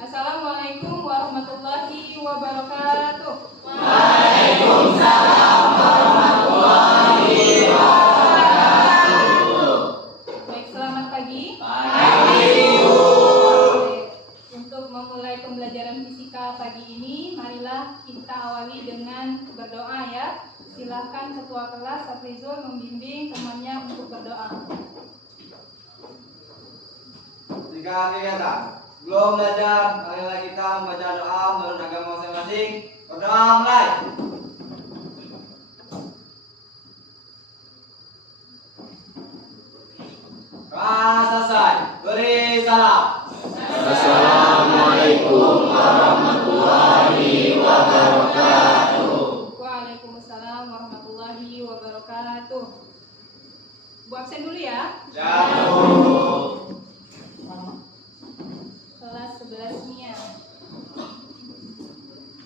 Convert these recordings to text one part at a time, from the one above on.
Assalamualaikum warahmatullahi wabarakatuh. Waalaikumsalam warahmatullahi wabarakatuh. Baik, selamat pagi. Pagi, Ibu. Untuk memulai pembelajaran fisika pagi ini, marilah kita awali dengan berdoa ya. Silakan ketua kelas Safrizul membimbing temannya untuk berdoa. Jika kegiatan belum belajar, marilah kita membaca doa menurut agama masing-masing. Berdoa mulai. Selesai. Beri salam. Assalamualaikum warahmatullahi wabarakatuh. Waalaikumsalam warahmatullahi wabarakatuh. Bu absen dulu ya. Jatuh. Kelas 11 Mia.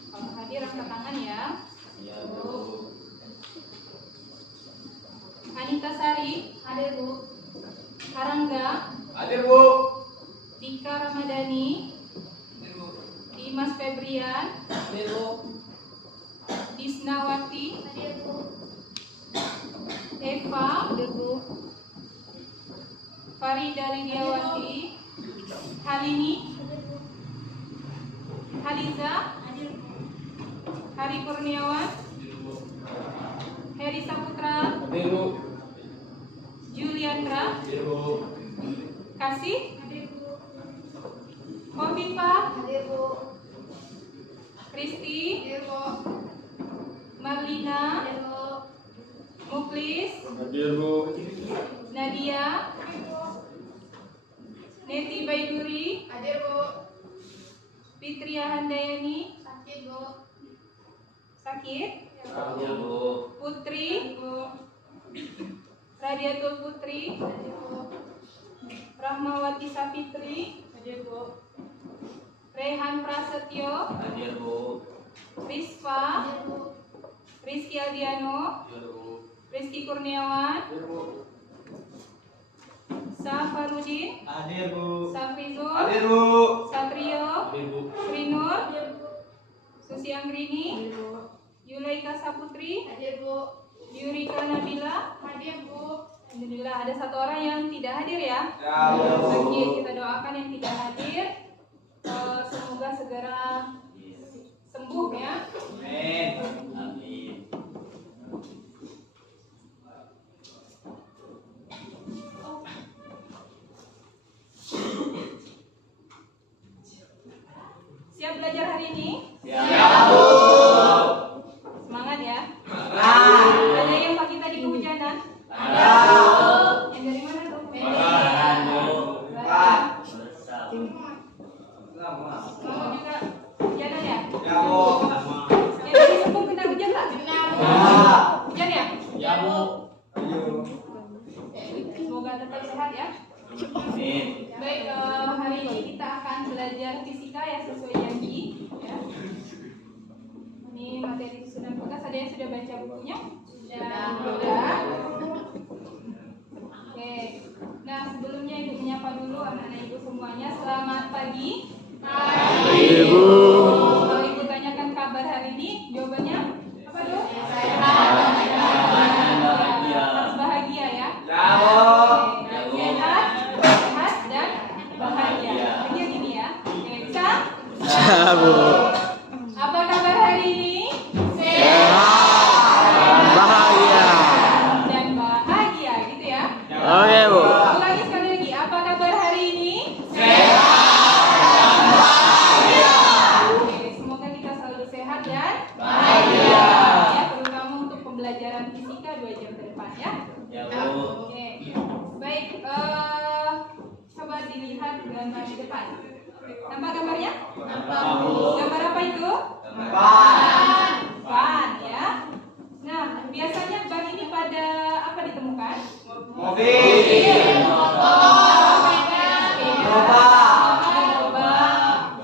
Kalau hadir angkat tangan ya. Anita Sari, hadir Bu. Karangga, Hadir, Bu. Dika Ramadhani, Dimas Febrian, Hadir, Bu. Disnawati, Eva, hadir Bu. Farida Lidiawati, Halini, Haliza, Hari Kurniawan, Heri Saputra, Hadir, Bu. Juliandra, Hadir, Bu. Kasih, Khofifah, Kristi, Marlina, Muklis, Hadir, Bu. Nadia, Neti Baiduri, Fitria Handayani, Sakit, Hadir, Bu. Putri, Radiatul Putri, Rahmawati Safitri, Rehan Prasetyo, Hadir, Bu. Rizfa, Rizky Aldiano, Hadir, Bu. Rizky Kurniawan, Hadir, Bu. Safarudin, Hadir, Bu. Safrizul, Hadir, Bu. Satrio, Hadir, Bu. Srinur, Susi Anggrini, Yulaika Saputri, Yurika Nabila. Alhamdulillah ada satu orang yang tidak hadir ya. Oke, kita doakan yang tidak hadir. Semoga segera sembuh ya. Amin. Amin. Siap belajar hari ini? Siap, Bu. Semangat ya. Semangat. Ada yang pagi tadi kehujanan? Ada. Yang dari mana tuh? Bahan, Bu. Bahan. Bahan. Kamu juga hujanan ya? Ya, Bu. Yang dari Sepung kena hujan tak? Ya. Hujan ya? Ya, Bu. Ayo. Semoga tetap sehat ya. Amin. Baik, hari ini kita akan belajar fisika ya sesuai janji ya. Ini materi susunan tugas, ada yang sudah baca bukunya? Sudah. Oke. Nah, sebelumnya Ibu menyapa dulu anak-anak Ibu semuanya. Selamat pagi. Pagi, Ibu. Kalau Ibu tanyakan kabar hari ini, jawabannya apa dulu? Sehat. Harus bahagia ya. Ya, Bu. Oke, sehat, sehat dan bahagia. Bahagia gini ya. Oke, bisa? Bu. Apa kabar hari ini? Bahagia. Dan bahagia gitu ya. Oke, Bu. Ulangi sekali lagi. Apa kabar hari ini? Oke, semoga kita selalu sehat dan bahagia. Ya, terutama untuk pembelajaran fisika 2 jam ke depan ya. Ya, Bu. Oke. Baik, coba dilihat gambar di depan. Nampak gambarnya? Nampak, Bu. Gambar apa itu? Ban. Ban ya. Nah, biasanya ban ini pada apa ditemukan? Mobil.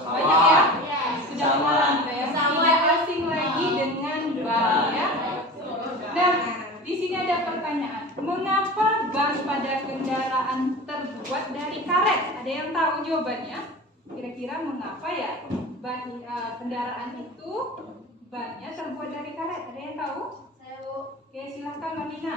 Banyak ya? Sudah kenal ya. Tidak asing lagi dengan ban ya. Nah, di sini ada pertanyaan. Mengapa ban pada kendaraan terbuat dari karet? Ada yang tahu jawabannya? Kira-kira mengapa ya kendaraan itu bannya terbuat dari karet? Ada yang tahu? Saya, Bu. Oke, silahkan Marina.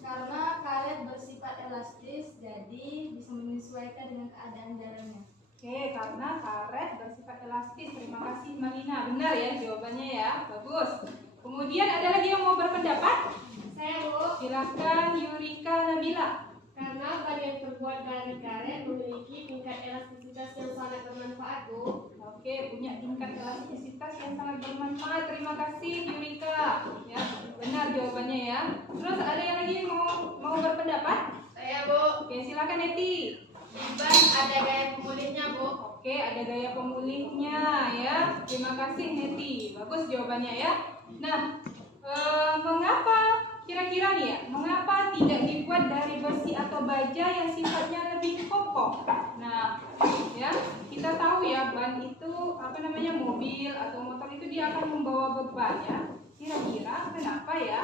Karena karet bersifat elastis, jadi bisa menyesuaikan dengan keadaan jalannya. Oke, karena karet bersifat elastis. Terima kasih Marina. Benar ya jawabannya ya. Bagus. Kemudian ada lagi yang mau berpendapat? Saya, Bu. Silahkan Yurika Nabila. Karena ban yang terbuat dari karet memiliki tingkat elastisitas yang sangat bermanfaat, Bu. Oke, punya tingkat elastisitas yang sangat bermanfaat. Terima kasih Yurika. Ya, benar jawabannya ya. Terus ada yang lagi mau berpendapat? Saya, Bu. Oke, silakan Eti. Di ban ada gaya pemulihnya, Bu. Oke, ada gaya pemulihnya ya. Terima kasih Neti. Bagus jawabannya ya. Nah, mengapa kira-kira nih ya? Mengapa tidak dibuat dari besi atau baja yang sifatnya lebih kokoh? Nah, ya kita tahu ya ban itu mobil atau motor itu dia akan membawa beban ya. Kira-kira kenapa ya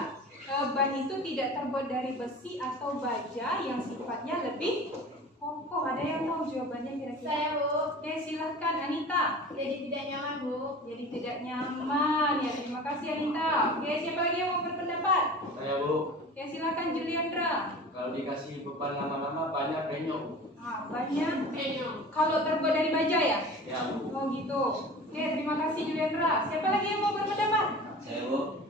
ban itu tidak terbuat dari besi atau baja yang sifatnya lebih kokoh? Ada yang tahu jawabannya kira-kira? Saya, Bu. Oke, silahkan Anita. Jadi tidak nyaman, Bu. Jadi tidak nyaman ya. Terima kasih Anita. Oke, siapa lagi yang mau berpendapat? Saya, Bu. Oke, silahkan Juliandra. Kalau dikasih beban lama-lama banyak penyok. Nah, banyak. Penyok. Kalau terbuat dari baja ya? Ya, Bu. Oh gitu. Oke, terima kasih Juliandra. Siapa lagi yang mau berpendapat? Saya, Bu.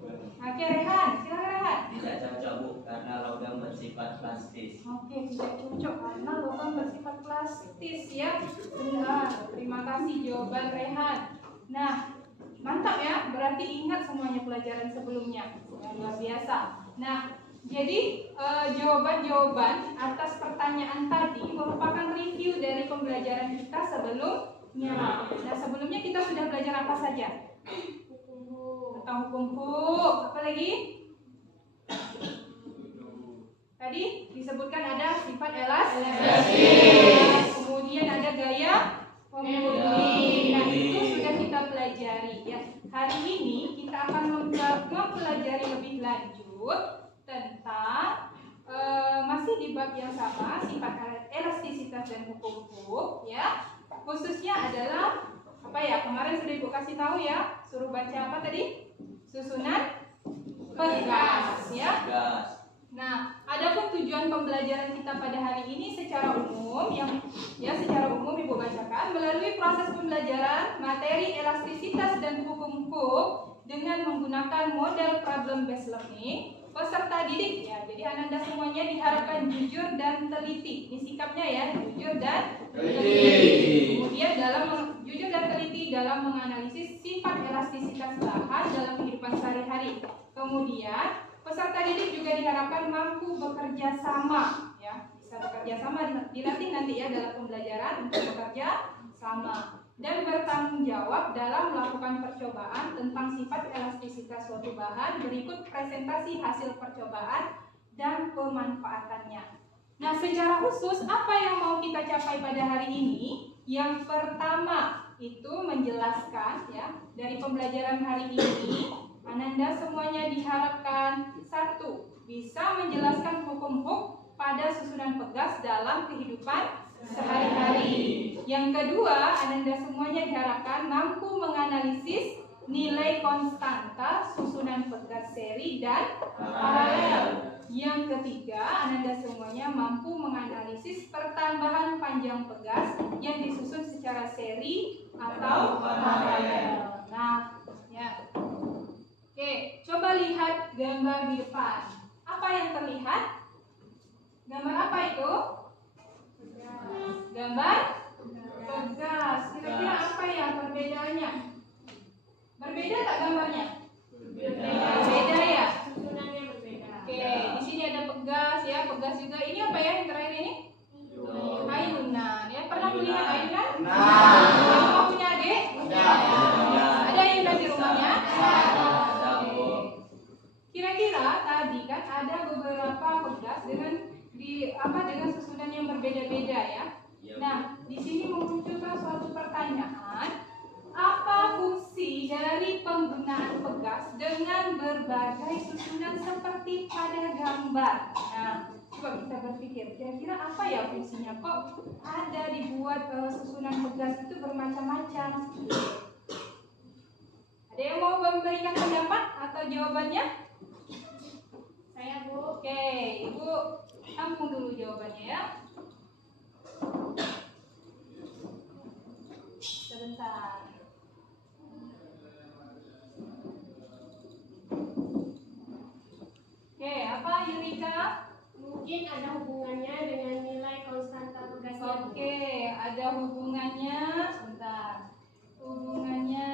Oke, Rehan. Silakan Rehan. Tidak cocok, Bu, karena logam bersifat plastis. Oke, tidak cocok karena logam bersifat plastis ya. Benar. Terima kasih jawaban Rehan. Nah, mantap ya. Berarti ingat semuanya pelajaran sebelumnya. Ya, luar biasa. Nah, jadi jawaban-jawaban atas pertanyaan tadi merupakan review dari pembelajaran kita sebelumnya. Nah, sebelumnya kita sudah belajar apa saja? Tentang hukum. Apa lagi? Tadi disebutkan ada sifat elastis. Kemudian ada gaya pemulih. Nah, itu sudah kita pelajari ya. Hari ini kita akan mempelajari lebih lanjut tentang masih di bab yang sama, sifat elastisitas dan hukum ya. Khususnya adalah apa ya? Kemarin sudah Ibu kasih tahu ya. Suruh baca apa tadi? Susunan pegas ya. Gas. Nah, adapun tujuan pembelajaran kita pada hari ini secara umum secara umum Ibu bacakan melalui proses pembelajaran materi elastisitas dan hukum dengan menggunakan model problem based learning. Peserta didik ya, jadi Ananda semuanya diharapkan jujur dan teliti. Ini sikapnya ya, jujur dan teliti. Kemudian jujur dan teliti dalam menganalisis sifat elastisitas bahan dalam kehidupan sehari-hari. Kemudian peserta didik juga diharapkan mampu bekerja sama ya, bisa bekerja sama, dilatih nanti ya dalam pembelajaran untuk bekerja sama dan bertanggung jawab dalam melakukan percobaan tentang sifat elastisitas suatu bahan. Berikut presentasi hasil percobaan dan pemanfaatannya. Nah, secara khusus apa yang mau kita capai pada hari ini? Yang pertama itu menjelaskan ya, dari pembelajaran hari ini Ananda semuanya diharapkan satu, bisa menjelaskan hukum pada susunan pegas dalam kehidupan sehari-hari. Yang kedua, Ananda semuanya diharapkan mampu menganalisis nilai konstanta susunan pegas seri dan paralel. Yang ketiga, Ananda semuanya mampu menganalisis pertambahan panjang pegas yang disusun secara seri atau paralel. Nah, ya. Oke, coba lihat gambar di depan. Apa yang terlihat? Gambar apa itu? Gambar pegas. Kira-kira apa ya perbedaannya? Berbeda tak gambarnya? Berbeda ya? Susunannya berbeda. Oke, di sini ada pegas ya, pegas juga. Ini apa ya yang terakhir ini? Ayunan. Ya, pernah melihat ayunan? Kamu punya adik? Ada ayunan di rumahnya? Kira-kira tadi kan ada beberapa pegas dengan susunan yang berbeda-beda ya. Nah, di sini memunculkan suatu pertanyaan, apa fungsi dari penggunaan pegas dengan berbagai susunan seperti pada gambar? Nah, Coba kita berpikir, kira-kira apa ya fungsinya? Kok ada dibuat susunan tugas itu bermacam-macam? Ada yang mau memberikan pendapat atau jawabannya? Saya Bu. Oke, Ibu tampung dulu jawabannya ya. Sebentar. Oke, apa Yurika? Mungkin ada hubungannya dengan nilai konstanta tugasnya. Oke, ada hubungannya. Sebentar. Hubungannya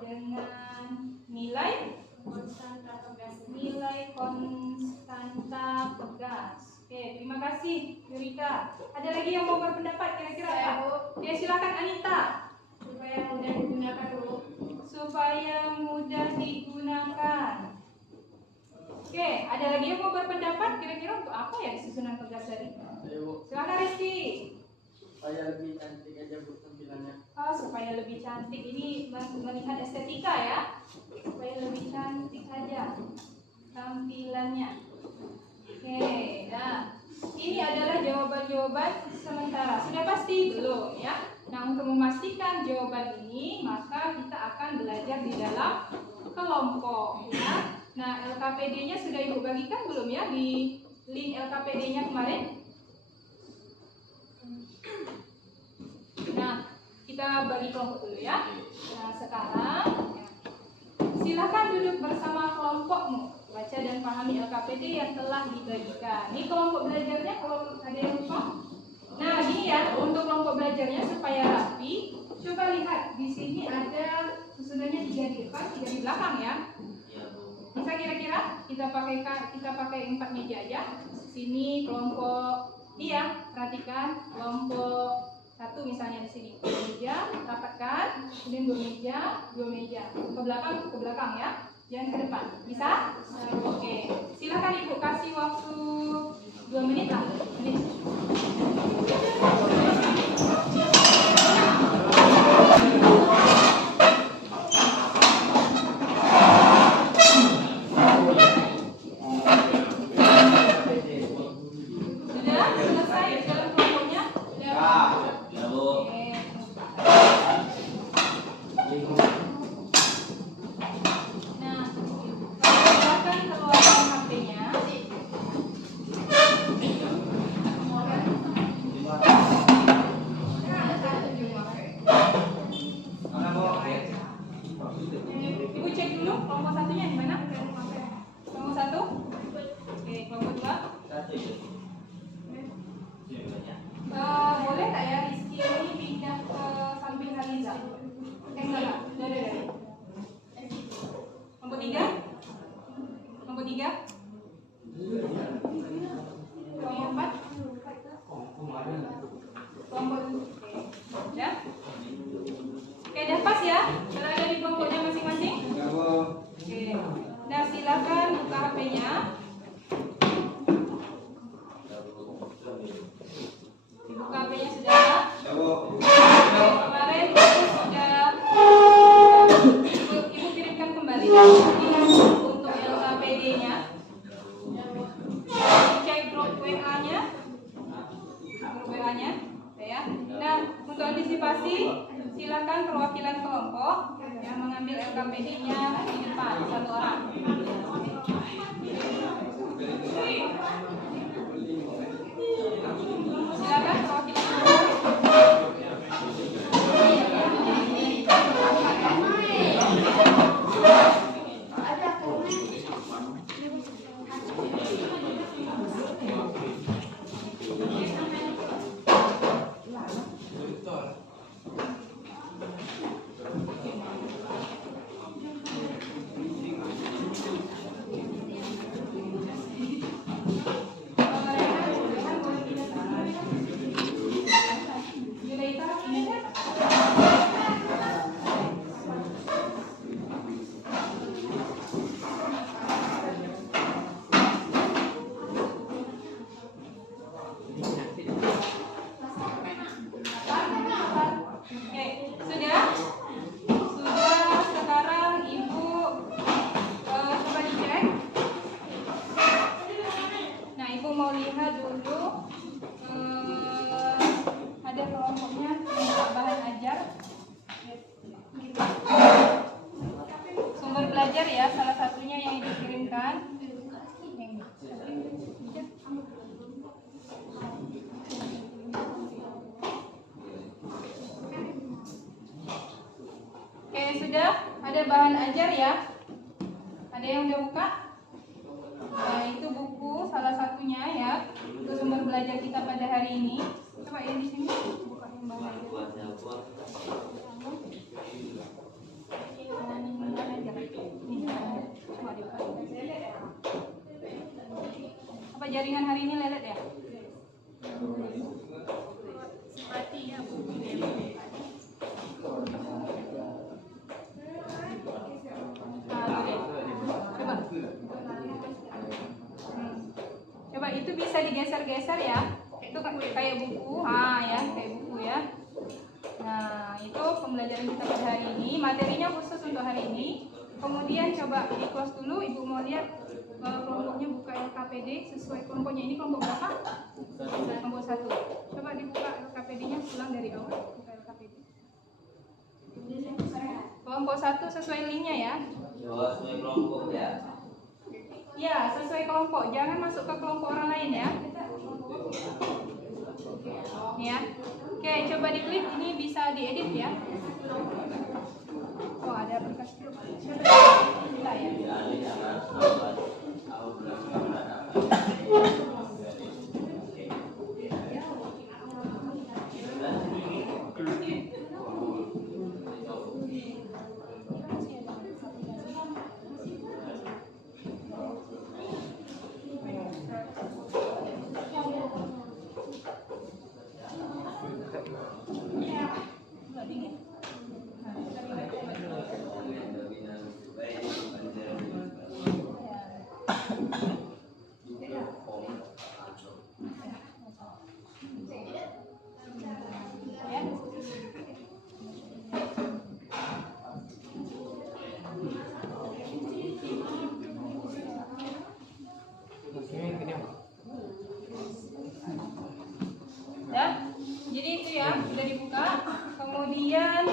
dengan nilai Konstanta tugasnya. nilai konstanta tugas. Oke, terima kasih Yurika. Ada lagi yang mau berpendapat kira-kira apa? Saya, Bu. Oke, silakan Anita. Supaya mudah digunakan dulu. Supaya mudah digunakan. Oke, ada lagi yang mau berpendapat kira-kira untuk apa ya susunan tugas tadi? Ayo, Silakan Rizky. supaya lebih cantik aja Bu tampilannya. Oh, supaya lebih cantik, ini melihat estetika ya, supaya lebih cantik aja tampilannya. Oke, nah ini adalah jawaban-jawaban sementara. Sudah pasti belum ya? Nah, untuk memastikan jawaban ini, maka kita akan belajar di dalam kelompok ya. Nah, LKPD-nya sudah Ibu bagikan belum ya di link LKPD-nya kemarin? Nah, kita bagi kelompok dulu ya. Nah, sekarang silakan duduk bersama kelompokmu. Baca dan pahami LKPD yang telah dibagikan. Ini kelompok belajarnya kalau ada yang lupa. Nah, gini ya, untuk kelompok belajarnya supaya rapi, coba lihat di sini ada susunannya 3 di depan, 3 di belakang ya. Iya Bu. Bisa kira-kira kita pakai 4 meja aja. Sini kelompok, iya, perhatikan kelompok 1 misalnya di sini. 1 meja, rapatkan, kemudian 2 meja, 2 meja. Ke belakang ya. Jangan ke depan. Bisa? Oke. Silakan Ibu kasih waktu 2 menit lah. Menit. Sudah selesai dalam kelompoknya? Sudah. Ya Bu. Oke. Nah, silakan keluarkan HP-nya. Mana mau? Ibu cek dulu kelompok satunya di mana? Kelompok 1? Oke, kelompok 2. Satu itu. Jawabannya. Boleh nggak ya Rizky ini pindah ke samping Haliza? Enggak. Dari. Kelompok 3? Kelompok 3? Kelompok 4? Kelompok ya? Oke, udah pas ya? Sudah ada di kelompoknya masing-masing? Ya Bu. Oke. Nah, silakan buka HP-nya. Dibuka HP-nya sudah. Ya Bu. Kemarin Ibu sudah Ibu kirimkan kembali untuk LKPD-nya. Cek grup WA-nya. Grup WA-nya, ya. Nah, untuk antisipasi, silakan perwakilan kelompok yang mengambil LKPD-nya di depan 1 orang. Silakan perwakilan kelompok. Oke, sudah? sudah ada bahan ajar ya. Ada yang udah buka? Nah, itu buku salah satunya ya untuk sumber belajar kita pada hari ini. Coba yang di sini buka yang bahan ajar. Apa jaringan hari ini lelet ya? Mati ya. Coba. Coba itu bisa digeser-geser ya. Itu kayak buku, ya, kayak buku ya. Nah, itu pembelajaran kita pada hari ini. Materinya khusus untuk hari ini. Kemudian coba di close dulu, Ibu mau lihat kelompoknya buka LKPD sesuai kelompoknya. Ini kelompok berapa? Kelompok 1. Coba dibuka LKPD-nya ulang dari awal. Buka LKPD. Kelompok 1 sesuai linknya ya. Sesuai kelompok ya. Ya, sesuai kelompok. Jangan masuk ke kelompok orang lain ya. Ya. Oke, coba diklik. Ini bisa diedit ya. Oh, ada aplikasi. Bisa ya. Ya, jadi itu ya sudah dibuka. Kemudian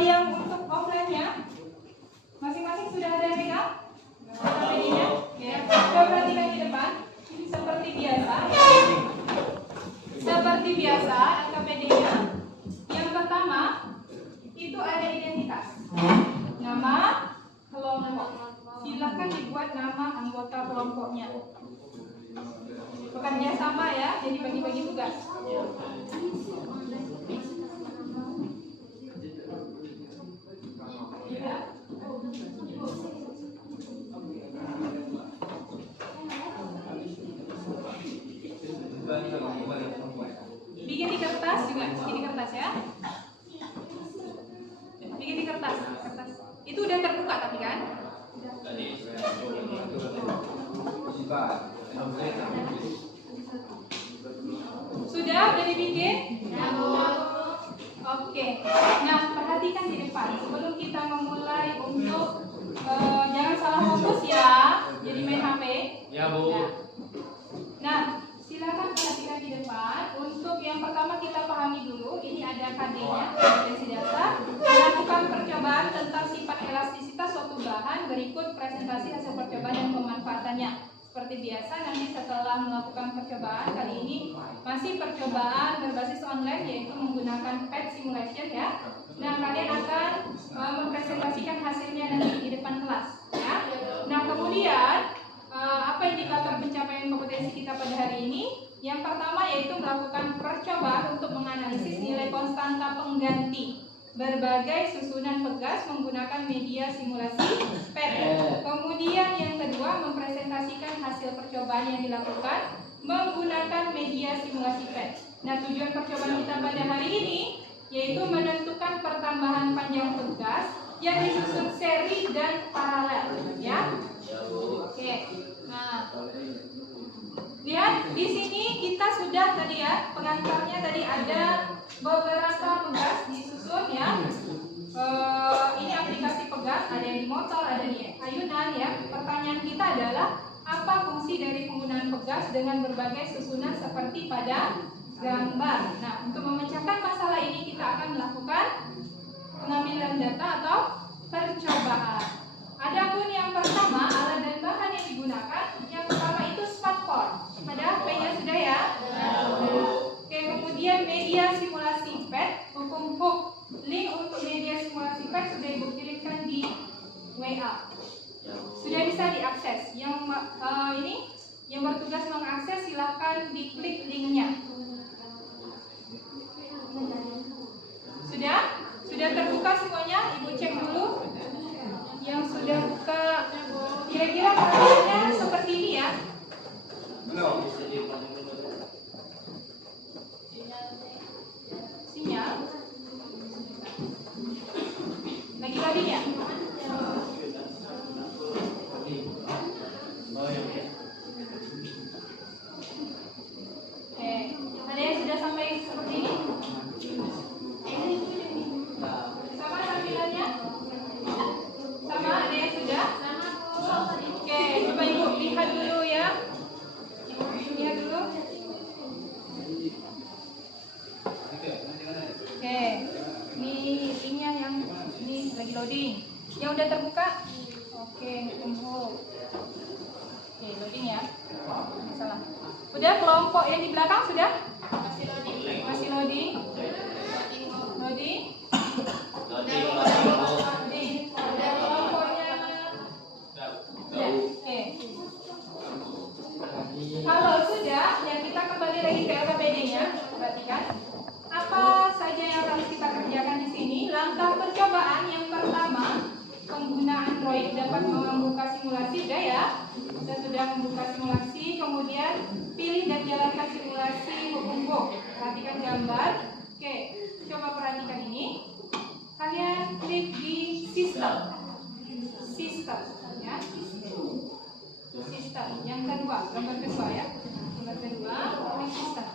yang untuk offline-nya masing-masing sudah ada yang pegang LKPD-nya. Ya, coba perhatikan di depan. Seperti biasa LKPD-nya. Yang pertama itu ada identitas, nama kelompok. Silakan dibuat nama anggota kelompoknya. Bekerja sama ya, jadi bagi-bagi tugas. Bikin di kertas juga, bikin di kertas ya. Bikin di kertas. Itu udah terbuka tapi kan? Sudah dibikin? Oke. Nah, perhatikan di depan. Sebelum kita memulai untuk jangan salah fokus ya. Jadi main HP. Ya, Bu. Nah, silakan perhatikan di depan. Untuk yang pertama kita pahami dulu. Ini ada KD-nya, kompetensi dasar. Melakukan percobaan tentang sifat elastisitas suatu bahan. Berikut presentasi hasil percobaan dan pemanfaatannya. Seperti biasa, nanti setelah melakukan percobaan kali ini masih percobaan berbasis online, yaitu menggunakan PET simulation ya. Nah, kalian akan mempresentasikan hasilnya nanti di depan kelas ya. Nah, kemudian apa indikator pencapaian kompetensi kita pada hari ini? Yang pertama yaitu melakukan percobaan untuk menganalisis nilai konstanta pengganti berbagai susunan pegas menggunakan media simulasi PET. Kemudian yang kedua, mempresentasikan hasil percobaan yang dilakukan menggunakan media simulasi PET. Nah, tujuan percobaan kita pada hari ini yaitu menentukan pertambahan panjang pegas yang disusun seri dan paralel, ya. Oke. Nah, lihat di sini kita sudah tadi ya, pengantarnya tadi ada beberapa pegas disusun ya. Ini aplikasi pegas, ada yang di motor, ada di ayunan ya. Pertanyaan kita adalah apa fungsi dari penggunaan pegas dengan berbagai susunan seperti pada gambar. Nah, untuk memecahkan masalah ini kita akan melakukan pengambilan data atau percobaan. Adapun yang pertama, alat dan bahan yang digunakan, yang pertama itu smartphone. Ada HP-nya sudah ya? Oke, kemudian media simulasi PET, hukum hook. Link untuk media simulasi PET sudah Ibu kirimkan di WA. Sudah bisa diakses. Yang ini yang bertugas mengakses silahkan diklik linknya. Sudah? Sudah terbuka semuanya? Ibu cek dulu. Yang sudah buka, kira-kira pertanyaannya seperti ini ya. Belum. Sinyal. Lagi loading ya? Ada yang sudah sampai seperti ini? Sama tampilannya? Sama, ada yang sudah? Oke, coba Ibu lihat dulu ya. Lihat dulu. Oke, ini linknya yang ini lagi loading. Yang udah terbuka? Oke, tunggu. Oke, loading ya. Salah. Udah kelompok yang di belakang sudah? Masih loading. Masih loading. Loading. Loading. Udah kelompoknya. Udah. Oke. Kalau sudah, ya kita kembali lagi ke LKPD-nya. Perhatikan. Apa saja yang harus kita kerjakan di sini? Langkah percobaan yang pertama, pengguna Android dapat membuka simulasi, sudah ya? Kita sudah membuka simulasi, kemudian pilih dan jalankan simulasi hukum. Perhatikan gambar. Oke, coba perhatikan ini. Kalian klik di sistem. Sistem, ya. Sistem. Yang kedua, gambar kedua ya. Gambar kedua, klik sistem.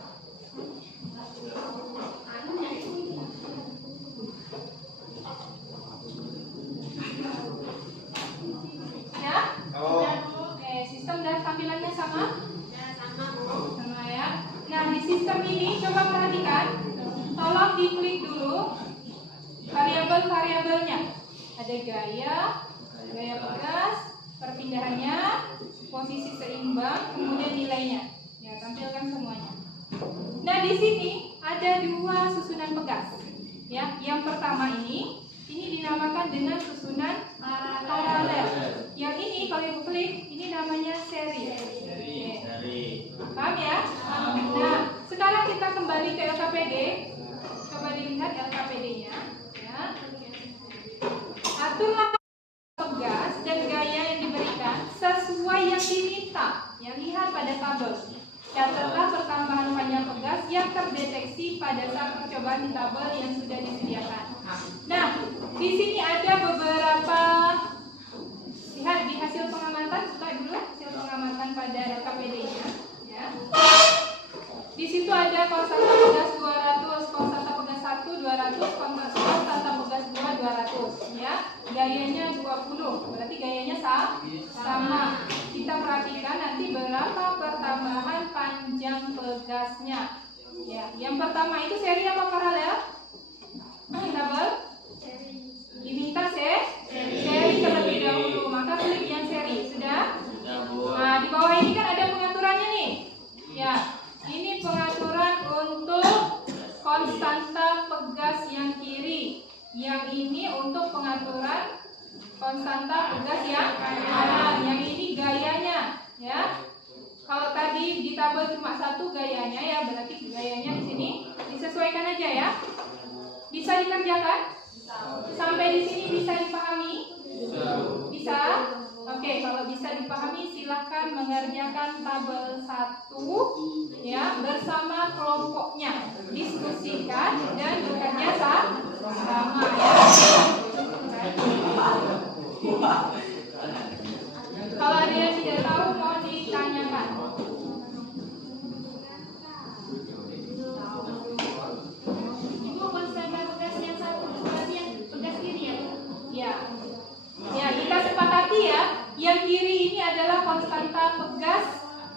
Ya? Oke, sistem dan tampilannya sama? Sama ya. Nah, di sistem ini coba perhatikan. Tolong diklik dulu variabel-variabelnya. Ada gaya pegas, perpindahannya, posisi seimbang, kemudian nilainya. Ya, tampilkan semuanya. Nah, di sini ada dua susunan pegas. Ya, yang pertama ini dinamakan dengan susunan paralel. Yang ini kalau Ibu klik, ini namanya seri. Paham ya? Nah, sekarang kita kembali ke LKPD. Coba dilihat LKPD-nya. Ya. Aturlah pegas dan gaya yang diberikan sesuai yang diminta. Yang lihat pada tabel. Catatlah pertambahan panjang pegas yang terdeteksi pada saat percobaan di tabel yang sudah disediakan. Nah, di sini ada beberapa, lihat di hasil pengamatan, buka dulu hasil pengamatan pada LKPD-nya. Ya. Di situ ada konstan pegas 200, konstan pegas 1 200, konstan pegas 2 200. Ya, gayanya 20, berarti gayanya sama. Kita perhatikan nanti berapa pertambahan panjang pegasnya. Ya, yang pertama itu seri apa paralel? Tabel? Diminta seri terlebih dahulu, maka klik yang seri. Sudah? Nah, di bawah ini kan ada pengaturannya nih. Ya, ini pengaturan untuk konstanta pegas yang kiri. Yang ini untuk pengaturan konstanta pegas yang kanan. Yang ini gayanya, ya. Kalau tadi di tabel cuma satu gayanya ya, berarti gayanya di sini disesuaikan aja ya. Bisa dikerjakan? Sampai di sini bisa dipahami? Bisa? Oke, kalau bisa dipahami silahkan mengerjakan tabel 1 ya bersama kelompoknya. Diskusikan dan bekerja sama ya. Kalau ada yang tidak tahu mau ditanyakan. Ibu konstanta pegas yang satu, yang pegas kiri ya? Ya. Ya, kita sepakati ya. Yang kiri ini adalah konstanta pegas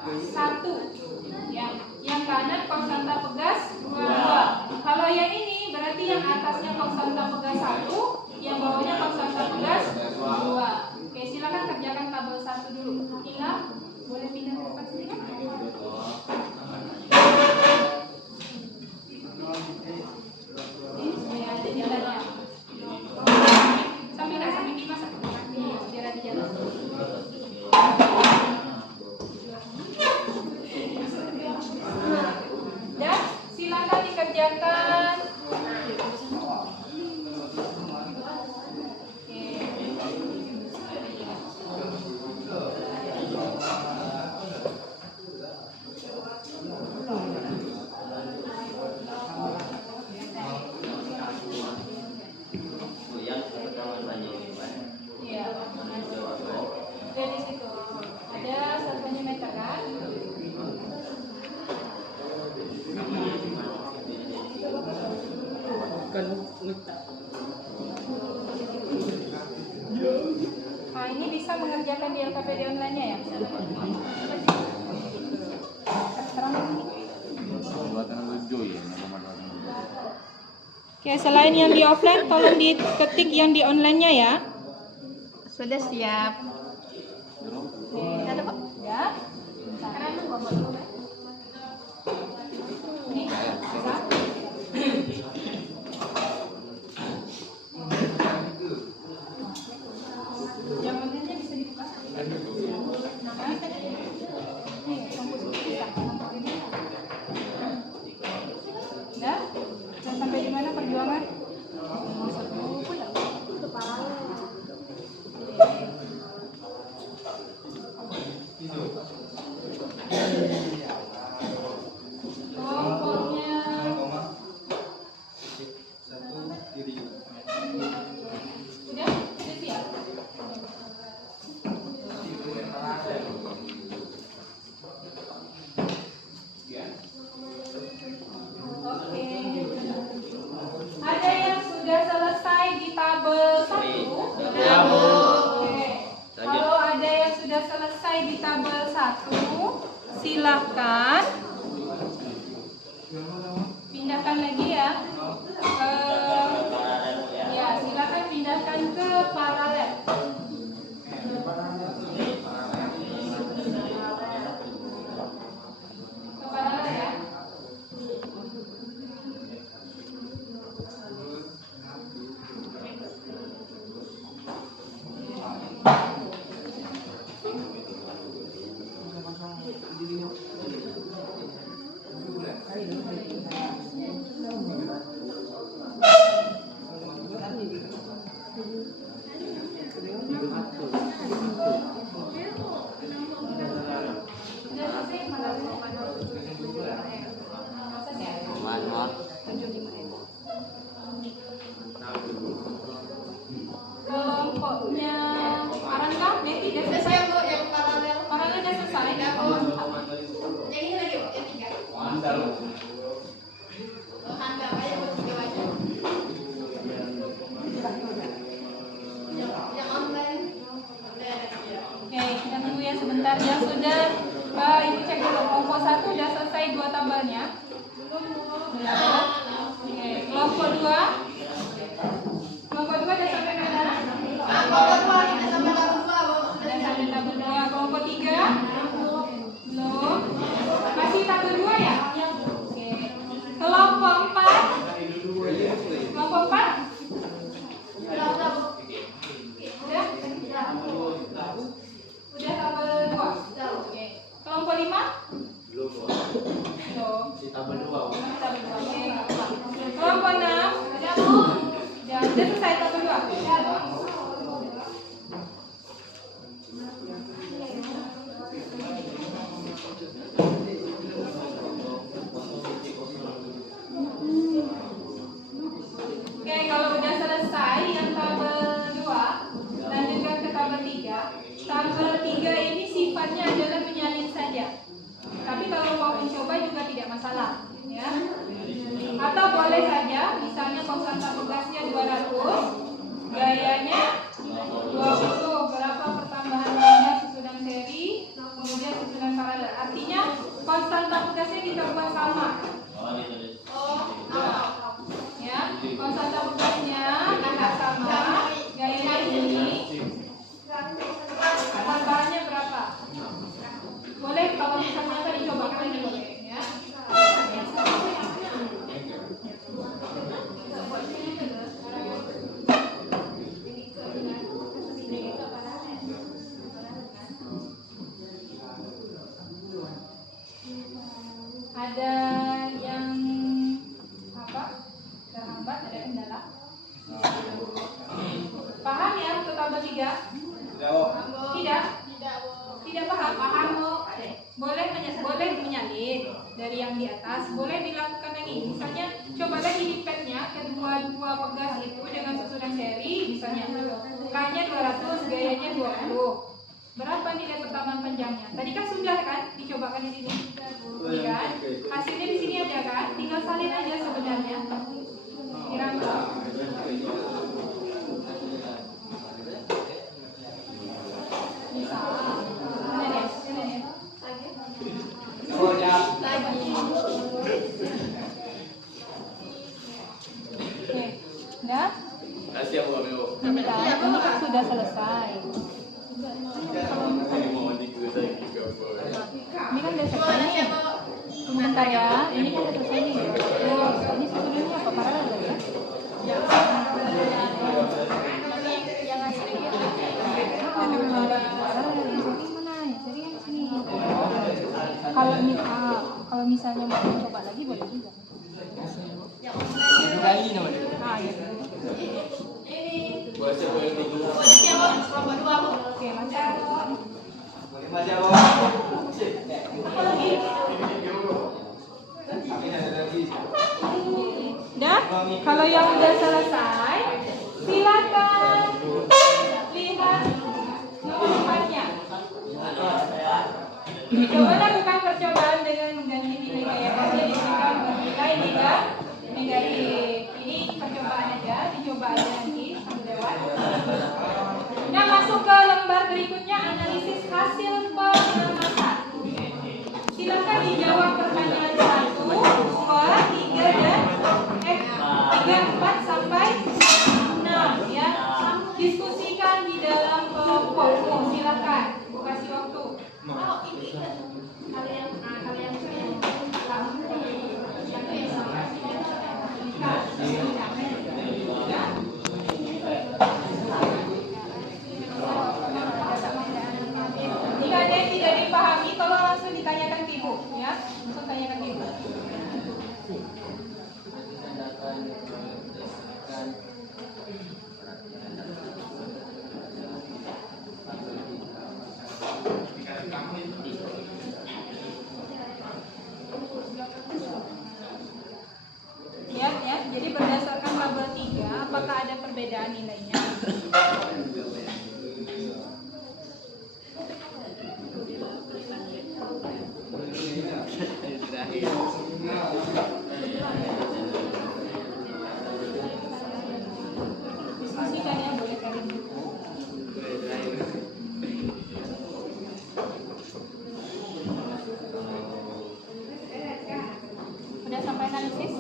1. Ya, yang kanan konstanta pegas 2. Kalau yang ini berarti yang atasnya konstanta pegas 1, yang bawahnya konstanta pegas 2. Oke, silakan kerjakan tabel 1 dulu. Ila, boleh pindah ke depan sini kan? Ya, ada jalannya. Nah, ini bisa mengerjakan di LKPD online-nya ya? Oke, selain yang di offline, tolong diketik yang di online-nya ya. Sudah siap. Ada Pak? Ya. Sekarang ngomong dulu. Ini bisa. Yang onlinenya bisa dibuka. Nih, komposisi bisa. Ya. Dan sampai di mana perjuangan? Kelompoknya sudah siap. Oke. Ada yang sudah selesai di tabel 1? Ya, Bu. Oke. Kalau ada yang sudah selesai di tabel 1, silahkan pindahkan lagi ya. Ya, silakan pindahkan ke paralel. Ke paralel ya. Sudah selesai paralel. Proses ya. Kelompoknya Aranka, Neti udah selesai. Yang paralel. Paralel udah selesai. Yang ini lagi Bu, yang 3. Anggap aja Bu, 3 aja. Yang online. Oke, kita tunggu ya sebentar. Yang sudah Ibu cek dulu. Kelompok 1 udah selesai 2 tabelnya. Belum. Oke, kelompok 2. Kelompok 2 udah sampai mana? Kelompok 2 kita sampai tabel 2 Bu. Udah sampai tabel 2. Kelompok 3. Belum. Masih tabel 2 ya? Oke. Kelompok 4. Kelompok 4. Udah Bu. Udah? Udah tabel 2. Oke. Kelompok 5? Belum. Masih tabel 2. Masih tabel 2. Oke, enggak apa-apa. Kelompok 6? Udah, Bu. Udah selesai tabel 2. Oke, kalau udah selesai yang tabel 2, lanjutkan ke tabel 3. Tabel 3 ini sifatnya adalah menyalin saja. Tapi kalau mau mencoba juga tidak masalah, ya. Atau boleh saja, misalnya konstanta tugasnya 200, gayanya 20. Berapa pertambahan banyak susunan seri, kemudian susunan paralel. Artinya konstanta tugasnya kita buat sama. Ya, konstanta tugasnya kita sama, gayanya ini. Tambahannya berapa? Boleh kalau misalnya tadi coba lagi boleh ya. Ada yang apa? Terhambat, ada kendala? Paham ya untuk tabel 3? Tidak? Tidak paham? Paham Bu. Boleh menyalin dari yang di atas, boleh dilakukan lagi. Misalnya coba lagi di padnya kedua pegas itu dengan susunan seri, misalnya K-nya 200, gayanya 20. Berapa nilai pertambahan panjangnya? Tadi kan sudah kan dicobakan di sini. Iya kan? Hasilnya di sini ada kan? Tinggal salin aja sebenarnya. Kira-kira. Sudah? Bentar, ini kan sudah selesai. Ini kan udah selesai nih. Sebentar ya, ini kan udah selesai nih. Ini sebetulnya apa paralel ya? Kalau misalnya mau coba lagi boleh juga. Ah, ya. Oke, masuk. Boleh majawab. Udah? Kalau yang udah selesai, silakan lihat nomor 4-nya. Coba lakukan percobaan dengan mengganti nilai gaya kerja diberikan nilai negatif. Ini percobaan aja, dicoba aja nanti sambil lewat. Nah, masuk ke lembar berikutnya, analisis hasil pengamatan. Silakan dijawab pertanyaan 1, 2, 3 dan 3, 4 sampai 6 ya. Diskusikan di dalam kelompokmu. Silakan, Bu kasih waktu. Jika ada yang tidak dipahami, tolong langsung ditanyakan ke Ibu ya. Langsung tanyakan ke Ibu. Ya, jadi berdasarkan tabel 3, apakah ada perbedaan nilainya? Diskusikan ya, boleh cari buku. Udah sampai analisis?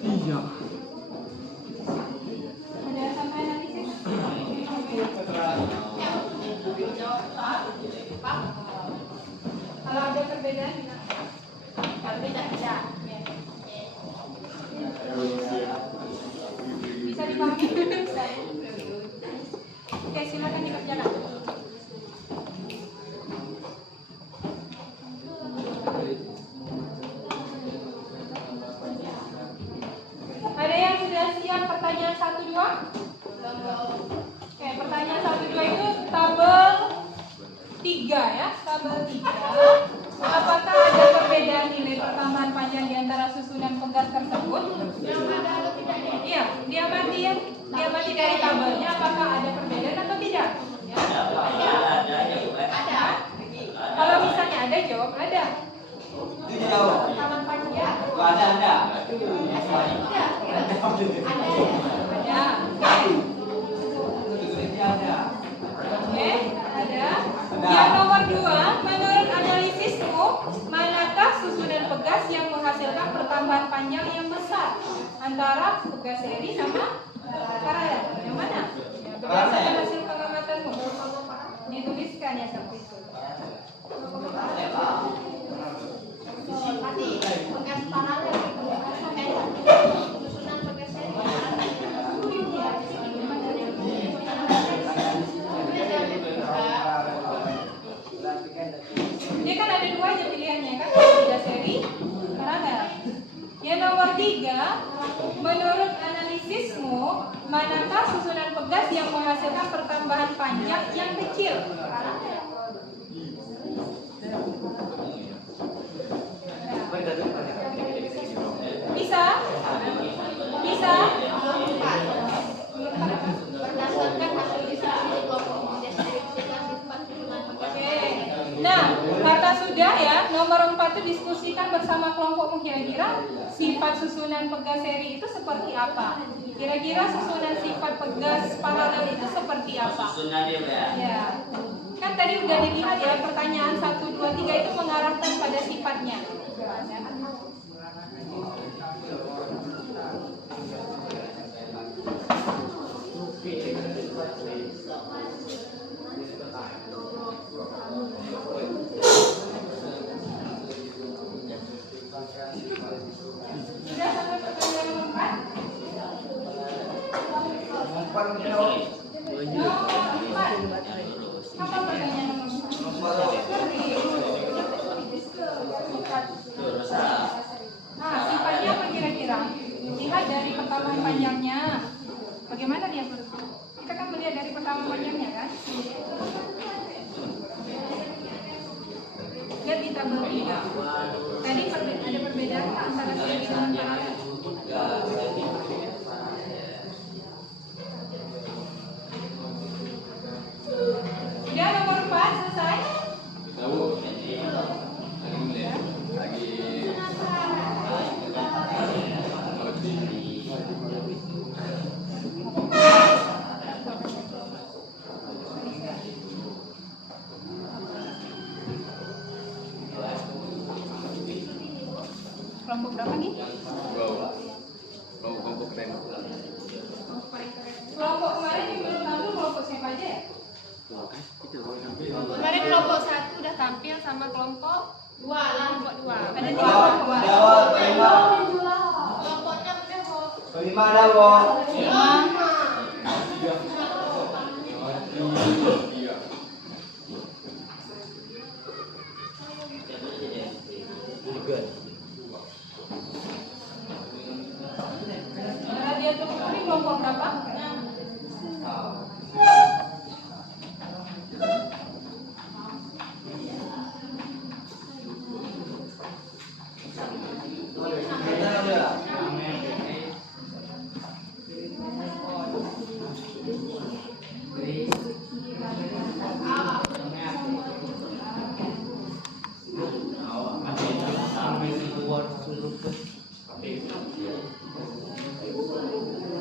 Iya. Udah sampai analisis? Kalau ada perbedaan, bilang. Kalau tidak, tidak. Bisa dipahami? Bisa. Oke, silakan dikerjakan. Ada yang sudah siap pertanyaan 1, 2? Oke, pertanyaan 1, 2 itu tabel 3 ya, tabel 3. Apakah ada perbedaan nilai pertambahan panjang di antara susunan penggas tersebut? Iya, diamati dari tabelnya apakah ada perbedaan atau tidak? Ya. Ada. Kalau misalnya ada, jawab ada. Itu jawab. Taman panjang. Ada. Ada. Oke, ada. Yang nomor 2, menurut analisismu, manakah susunan pegas yang menghasilkan pertambahan panjang yang besar antara pegas seri sama paralel? Yang mana? Ya, berdasarkan hasil pengamatanmu. Dituliskan ya seperti itu. Pegas paralel susunan pegas seri. Dia kan ada 2 aja pilihannya kan, pegas seri, paralel. Yang nomor 3, menurut analisismu, manakah susunan pegas yang menghasilkan pertambahan panjang yang kecil? Bisa? Bisa? Berdasarkan hasil diskusi di kelompok Oke. Nah, kata sudah ya, nomor 4 itu diskusikan bersama kelompokmu kira-kira sifat susunan pegas seri itu seperti apa? Kira-kira susunan sifat pegas paralel itu seperti apa? Susunannya ya. Ya. Kan tadi udah dilihat ya, pertanyaan 1, 2, 3 itu mengarahkan pada sifatnya. Empat ini. Oh, empat. Apa pertanyaan nomor empat? Nomor Nah, sifatnya apa kira-kira? Lihat dari pertama panjangnya. Bagaimana dia? Kita kan melihat dari pertama panjangnya kan? Lihat di tabel 3. Tadi ada perbedaan antara segi dengan paralel. Udah nomor 4 selesai? Kelompok berapa nih? Kelompok kemarin yang belum tampil kelompok siapa aja ya? Kemarin kelompok 1 udah tampil sama kelompok 2 lah. Kelompok 2. Ada 3 kelompok kemarin. Jawab lima. Kelompoknya udah kok. Kelima ada kok. 5. Radiator kuning kelompok berapa?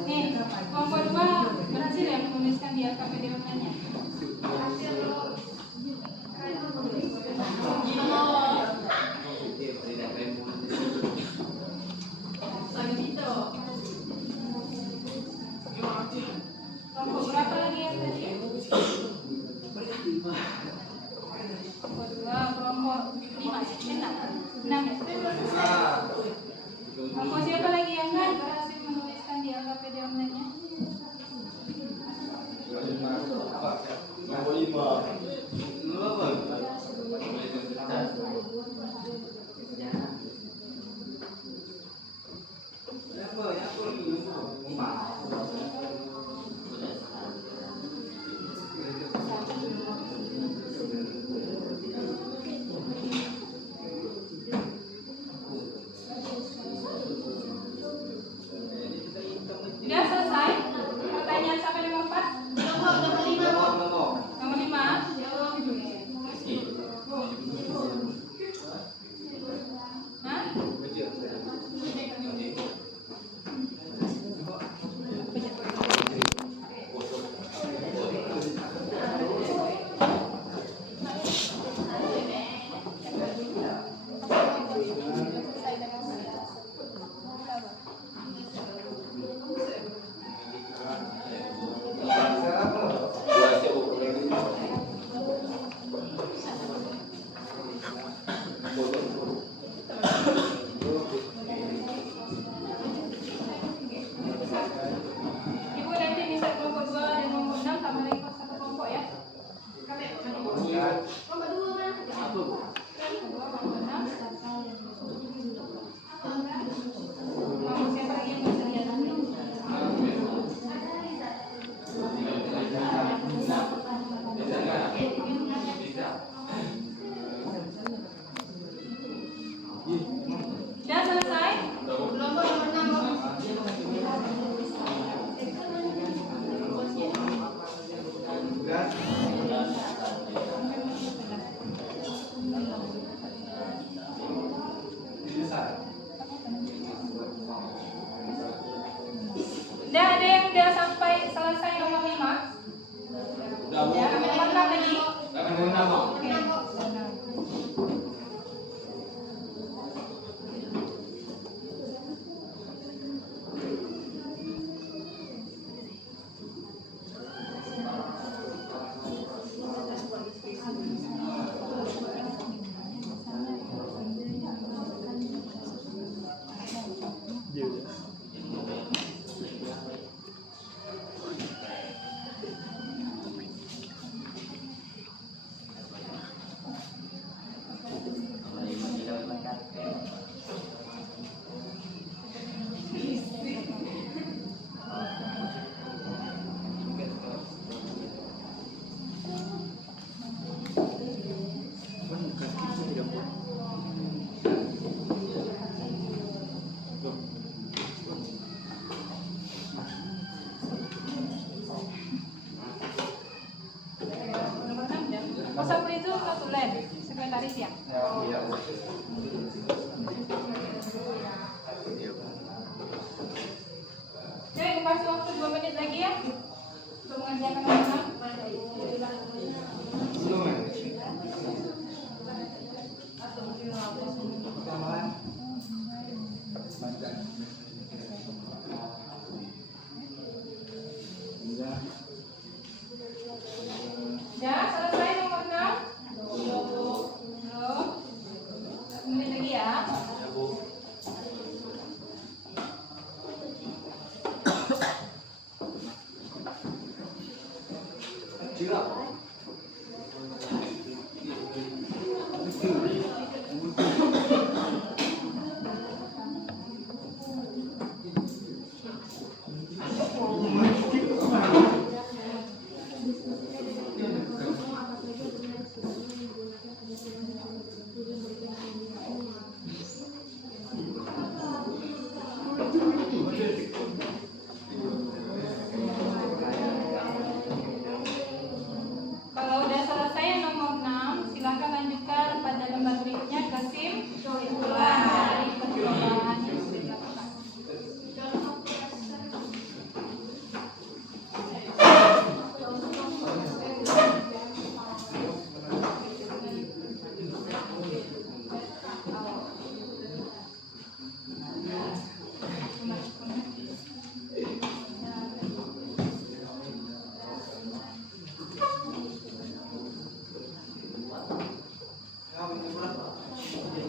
Nih, kelompok 2 berhasil ya menuliskan di LKPD-nya. Kelompok berapa lagi yang tadi? Kelompok 2, kelompok 5, 6 ya? Kelompok siapa lagi yang nggak berhasil menuliskan di LKPD online-nya? Udah selesai? Pertanyaan sampai nomor 4? Nomor 5. Nomor 5? Hah? Ibu nanti bisa kelompok 2 dan nomor 6 tambah lagi satu kelompok ya. Kelompok 2 mana? Kelompok 6. Kelompok siapa lagi yang bisa lihat? Sudah selesai? Kelompok nomor 6. Udah ada yang udah sampai selesai nomor 5? Ya, nomor 6 lagi. Oke. sekretaris ya? Iya. Oke, aku kasih waktu 2 menit lagi ya untuk mengerjakan nomor 6. Ya, selesai nomor 6. Belum. 1 menit lagi ya. Kalau udah selesai nomor 6, silakan lanjutkan pada lembar berikutnya ke kesimpulan dari percobaan yang sudah dilakukan.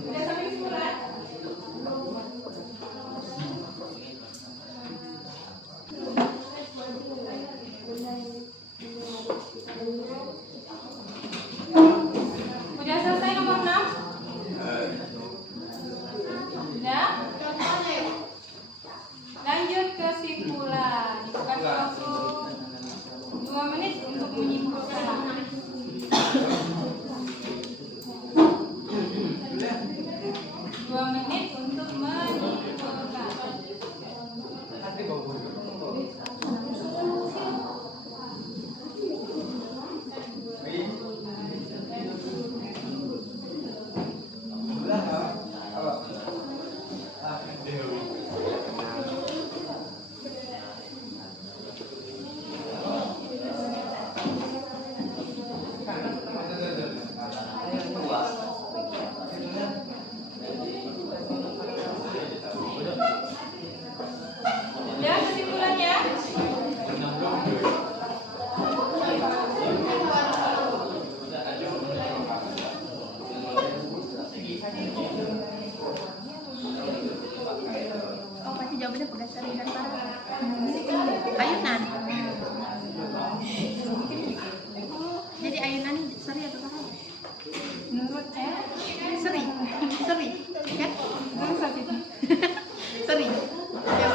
Udah sampai kesimpulan? Udah selesai nomor 6? Udah? Lanjut kesimpulan. Bukan waktu 2 menit untuk menyimpulkan. 2 menit untuk menyimpulkan. Ya, kesimpulannya. Oh, pasti jawabannya berdasarkan ayunan. Jadi ayunan ini seri atau apa? Menurut saya, Seri, kan? bangsat itu. Seri. Ya.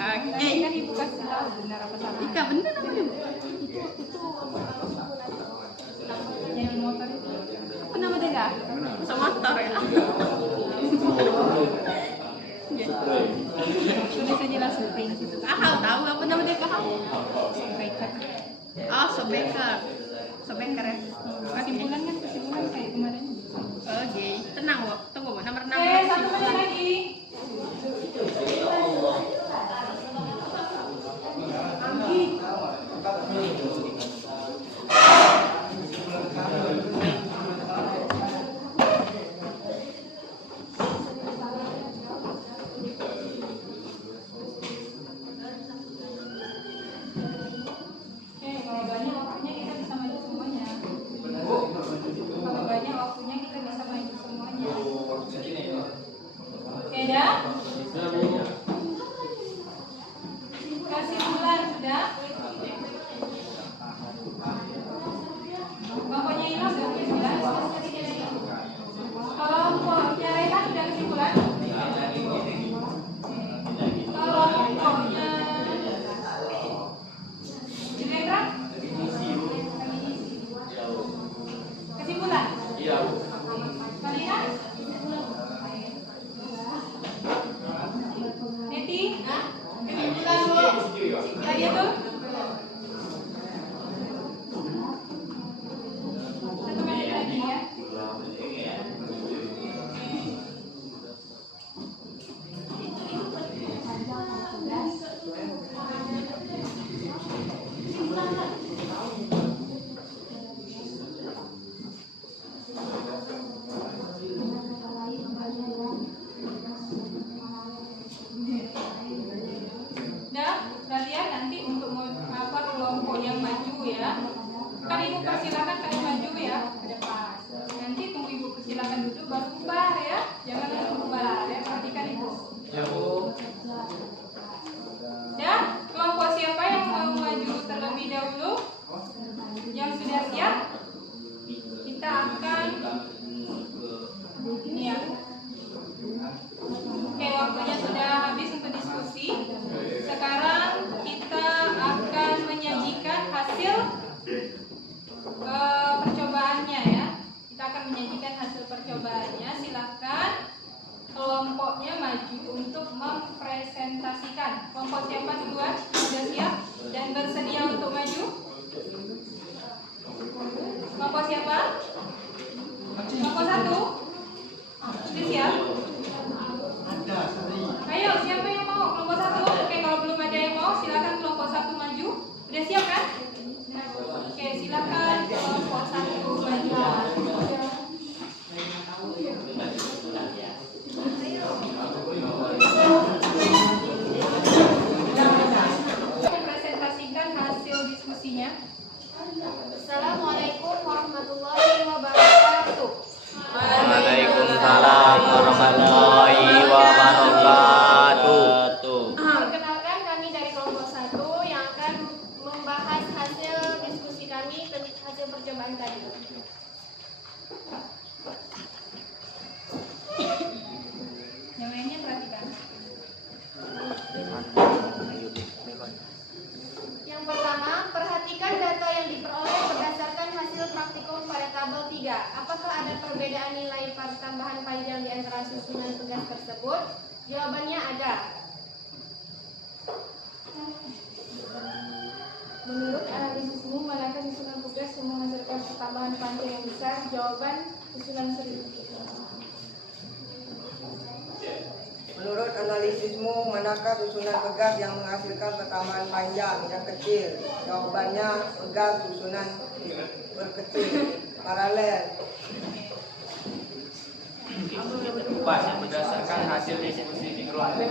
Oke. Kan ibu kasih tahu benar apa salah. Ika bener apa ya? Yang di motor itu. Apa nama dia nggak? Semotor ya. Sudah saya jelas spring situ. Tahu apa nama dia kah? Baikkan. Oh, Sobeker ya. Kesimpulan kan kesimpulan kayak kemarin. Oke, tenang Wak. Tunggu Wak. Nomor 6. Oke, 1 menit lagi. Oke, kalau banyak waktunya kita bisa maju semuanya. Kalau banyak waktunya kita bisa maju semuanya. persilakan kalian maju ya ke depan. Nanti tunggu ibu persilakan duduk baru bubar ya. Jangan langsung bubar ya. Perhatikan ibu. Ya Bu. Ya, kelompok siapa yang mau maju terlebih dahulu? Yang sudah siap? Kita akan ini ya. Oke, waktunya sudah habis untuk diskusi. Sekarang kita akan menyajikan hasil percobaannya ya. Kita akan menyajikan hasil percobaannya. Silahkan kelompoknya maju untuk mempresentasikan. Kelompok siapa duluan? Sudah siap dan bersedia untuk maju? Kelompok siapa? Kelompok 1? Sudah siap? Ayo, siapa yang mau? Kelompok 1? Oke, kalau belum ada yang mau, silakan kelompok 1 maju. Sudah siap kan? Oke, silakan kelompok 1 maju. Presentasikan hasil diskusinya. Assalamualaikum warahmatullahi wabarakatuh. Waalaikumsalam warahmatullahi wabarakatuh. Perkenalkan, kami dari kelompok 1 yang akan membahas hasil diskusi kami tentang hasil percobaan tadi. Yang lainnya perhatikan. Yang pertama, perhatikan data yang diperoleh berdasarkan hasil praktikum pada tabel 3. Apakah ada perbedaan nilai tambahan panjang di antara susunan tugas tersebut? Jawabannya ada. Menurut analisismu, manakah susunan tugas yang menghasilkan pertambahan panjang yang besar? Jawaban susunan seribu. Menurut analisismu, manakah susunan pegas yang menghasilkan pertambahan panjang yang kecil? Jawabannya pegas susunan berkecil, paralel. Berdasarkan hasil diskusi di kelompok,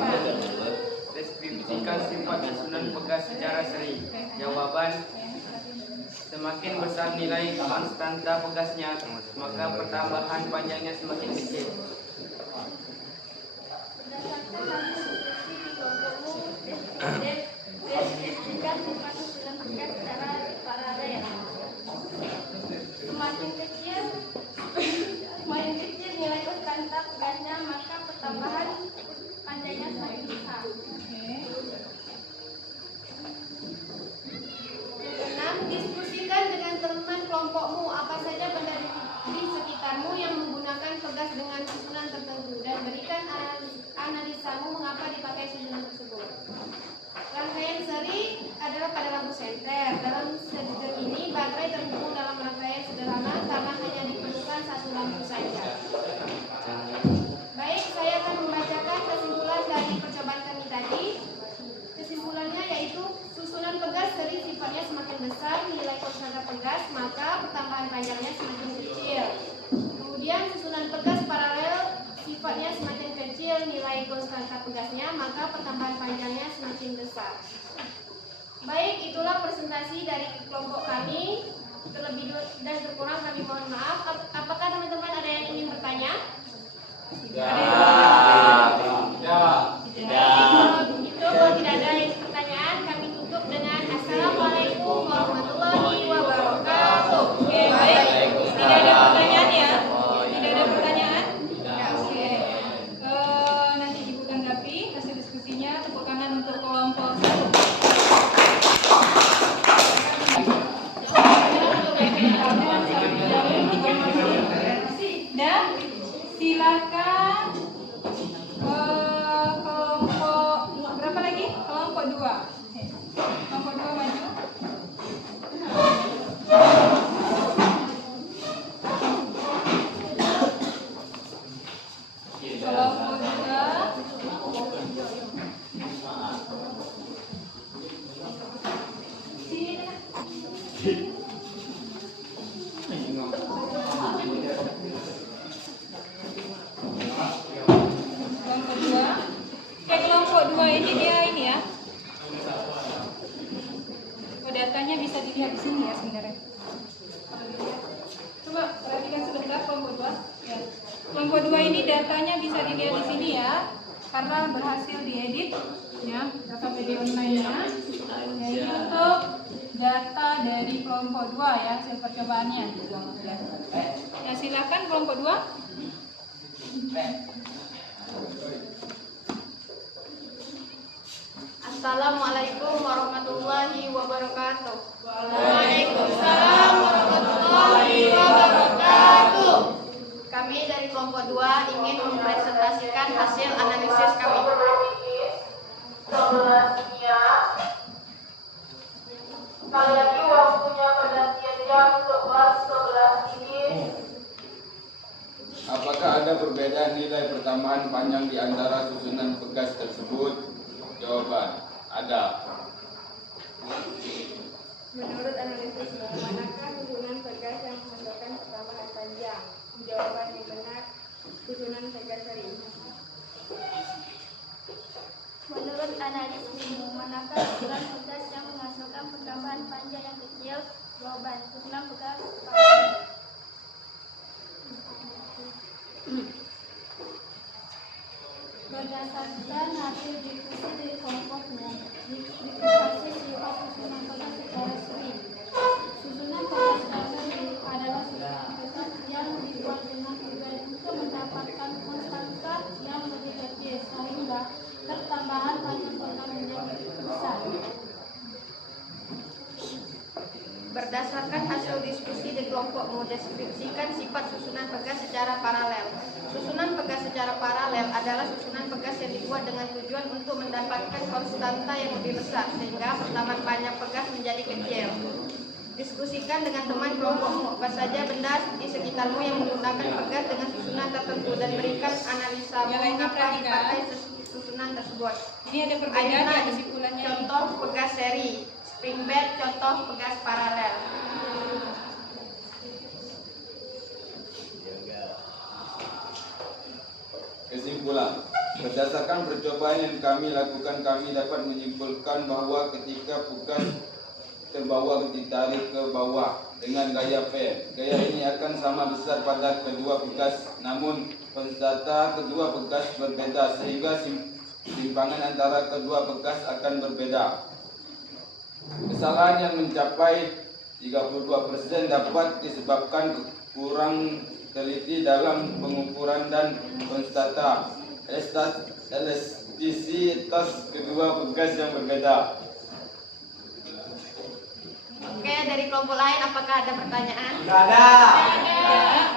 deskripsikan sifat susunan pegas secara seri. Jawaban: semakin besar nilai konstanta pegasnya, maka pertambahan panjangnya semakin kecil. Berdasarkan hasil diskusi di kelompokmu, deskripsikan sifat susunan pegas secara paralel. Semakin kecil nilai konstanta pegasnya, maka pertambahan panjangnya semakin besar. Keenam, diskusikan dengan teman kelompokmu apa saja benda di sekitarmu yang menggunakan pegas dengan susunan tertentu dan berikan analisamu mengapa dipakai susunan tersebut. Rangkaian seri adalah pada lampu senter. Dalam sistem ini, baterai terhubung dalam rangkaian sederhana karena hanya diperlukan satu lampu saja. Baik, saya akan membacakan kesimpulan dari percobaan kami tadi. Kesimpulannya yaitu susunan pegas seri sifatnya semakin besar nilai konstanta pegas, maka pertambahan panjangnya semakin kecil. Kemudian susunan pegas paralel sifatnya semakin kecil nilai konstanta pegasnya, maka pertambahan panjangnya semakin besar. Baik, itulah presentasi dari kelompok kami. Terlebih dan terkurang kami mohon maaf. Apakah teman-teman ada yang ingin bertanya? Kalau tidak ada pertanyaan, kami tutup dengan Assalamualaikum warahmatullahi wabarakatuh. Oke, baik. Tidak ada pertanyaan ya? Tidak ada pertanyaan? Oke. Nanti Ibu tanggapi hasil diskusinya. Tepuk tangan untuk kelompok 1. Dan silakan kelompok berapa lagi? Kelompok 2. Kelompok 2 maju. Kelompok 2. Kelompok 2. Oke, kelompok 2 ini dia ini ya. Oh, datanya bisa dilihat di sini ya sebenarnya. Kelompok 2 ini datanya bisa dilihat di sini ya, karena berhasil diedit ya, data video online-nya. Ya, ini untuk data dari kelompok 2 ya, hasil percobaannya. Ya, silakan kelompok 2. Assalamualaikum warahmatullahi wabarakatuh. Waalaikumsalam warahmatullahi wabarakatuh. Kami dari kelompok 2 ingin mempresentasikan hasil analisis kami. Sekali lagi waktunya pergantian jam untuk kelas 11 ini. Apakah ada perbedaan nilai pertambahan panjang di antara susunan pegas tersebut? Jawaban, ada. Menurut analisismu, manakah susunan pegas yang menghasilkan pertambahan panjang? Jawaban yang benar, susunan pegas seri. Menurut analisismu, manakah susunan pegas yang menghasilkan pertambahan panjang yang kecil? Jawaban, susunan pegas paralel. Berdasarkan hasil diskusi di kelompokmu, diskusi sifat susunan pegas secara seri. Susunan pegas seri adalah susunan pegas yang dibuat dengan tujuan untuk mendapatkan konstanta yang lebih kecil sehingga pertambahan panjang pegas menjadi besar. Berdasarkan hasil diskusi di kelompokmu, deskripsikan sifat susunan pegas secara paralel. Susunan pegas secara paralel adalah susunan pegas yang dibuat dengan tujuan untuk mendapatkan konstanta yang lebih besar sehingga pertambahan panjang pegas menjadi kecil. Diskusikan dengan teman kelompokmu apa saja benda di sekitarmu yang menggunakan pegas dengan susunan tertentu dan berikan analisa mengapa dipakai susunan tersebut. Ini ada perbedaan ya Ayunan, kesimpulannya. contoh pegas seri, spring bed, contoh pegas paralel. Kesimpulan, berdasarkan percobaan yang kami lakukan, kami dapat menyimpulkan bahwa ketika pegas terbawa ditarik ke bawah dengan gaya P, gaya ini akan sama besar pada kedua pegas, namun konstanta kedua pegas berbeda sehingga simpangan antara kedua pegas akan berbeda. Kesalahan yang mencapai 32% dapat disebabkan kurang teliti dalam pengukuran dan konstanta elastisitas kedua pegas yang berbeda. Oke, dari kelompok lain apakah ada pertanyaan? Tidak ada.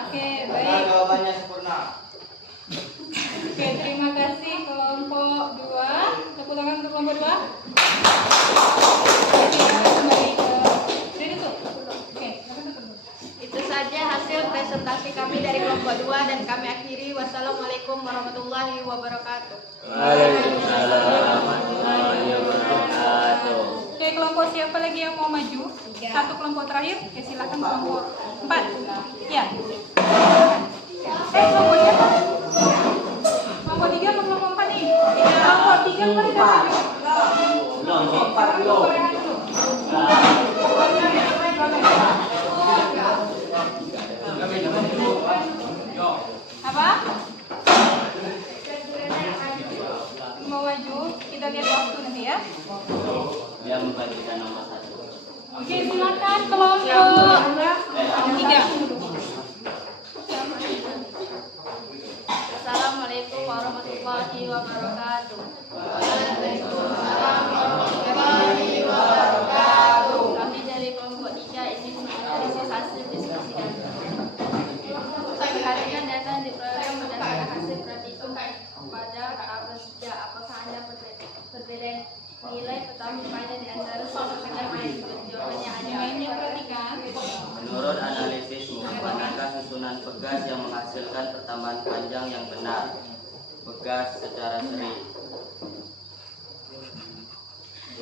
Oke, Karena baik. jawabannya sempurna. Oke, terima kasih kelompok 2. Tepuk tangan untuk kelompok 2. Kembali ke Reni tuh. Oke, Itu saja hasil presentasi kami dari kelompok 2 dan kami akhiri. Wassalamualaikum warahmatullahi wabarakatuh. Waalaikumsalam warahmatullahi wabarakatuh. Oke, kelompok siapa lagi yang mau maju? Satu kelompok terakhir. Oke, silakan kelompok 4. Ya. Kelompok siapa? Kelompok 3 atau kelompok 4 nih? Kelompok 3 kan udah maju. Kelompok 4 belum. Apa? Mau maju? Kita lihat waktu nanti ya. Dia membagikan nomor 1. Oke, silakan kelompok 3. Assalamualaikum warahmatullahi wabarakatuh. Kami dari kelompok 3 ingin menganalisis hasil diskusi kami. Perhatikan data yang diperoleh berdasarkan hasil perhitungan pada tabel sejak. Apakah ada perbedaan nilai pertambahan panjang di antara susunan lain? Jawabannya ada. Lainnya perhatikan. Menurut analisismu, manakah susunan pegas yang menghasilkan pertambahan panjang yang benar? Pegas secara seri.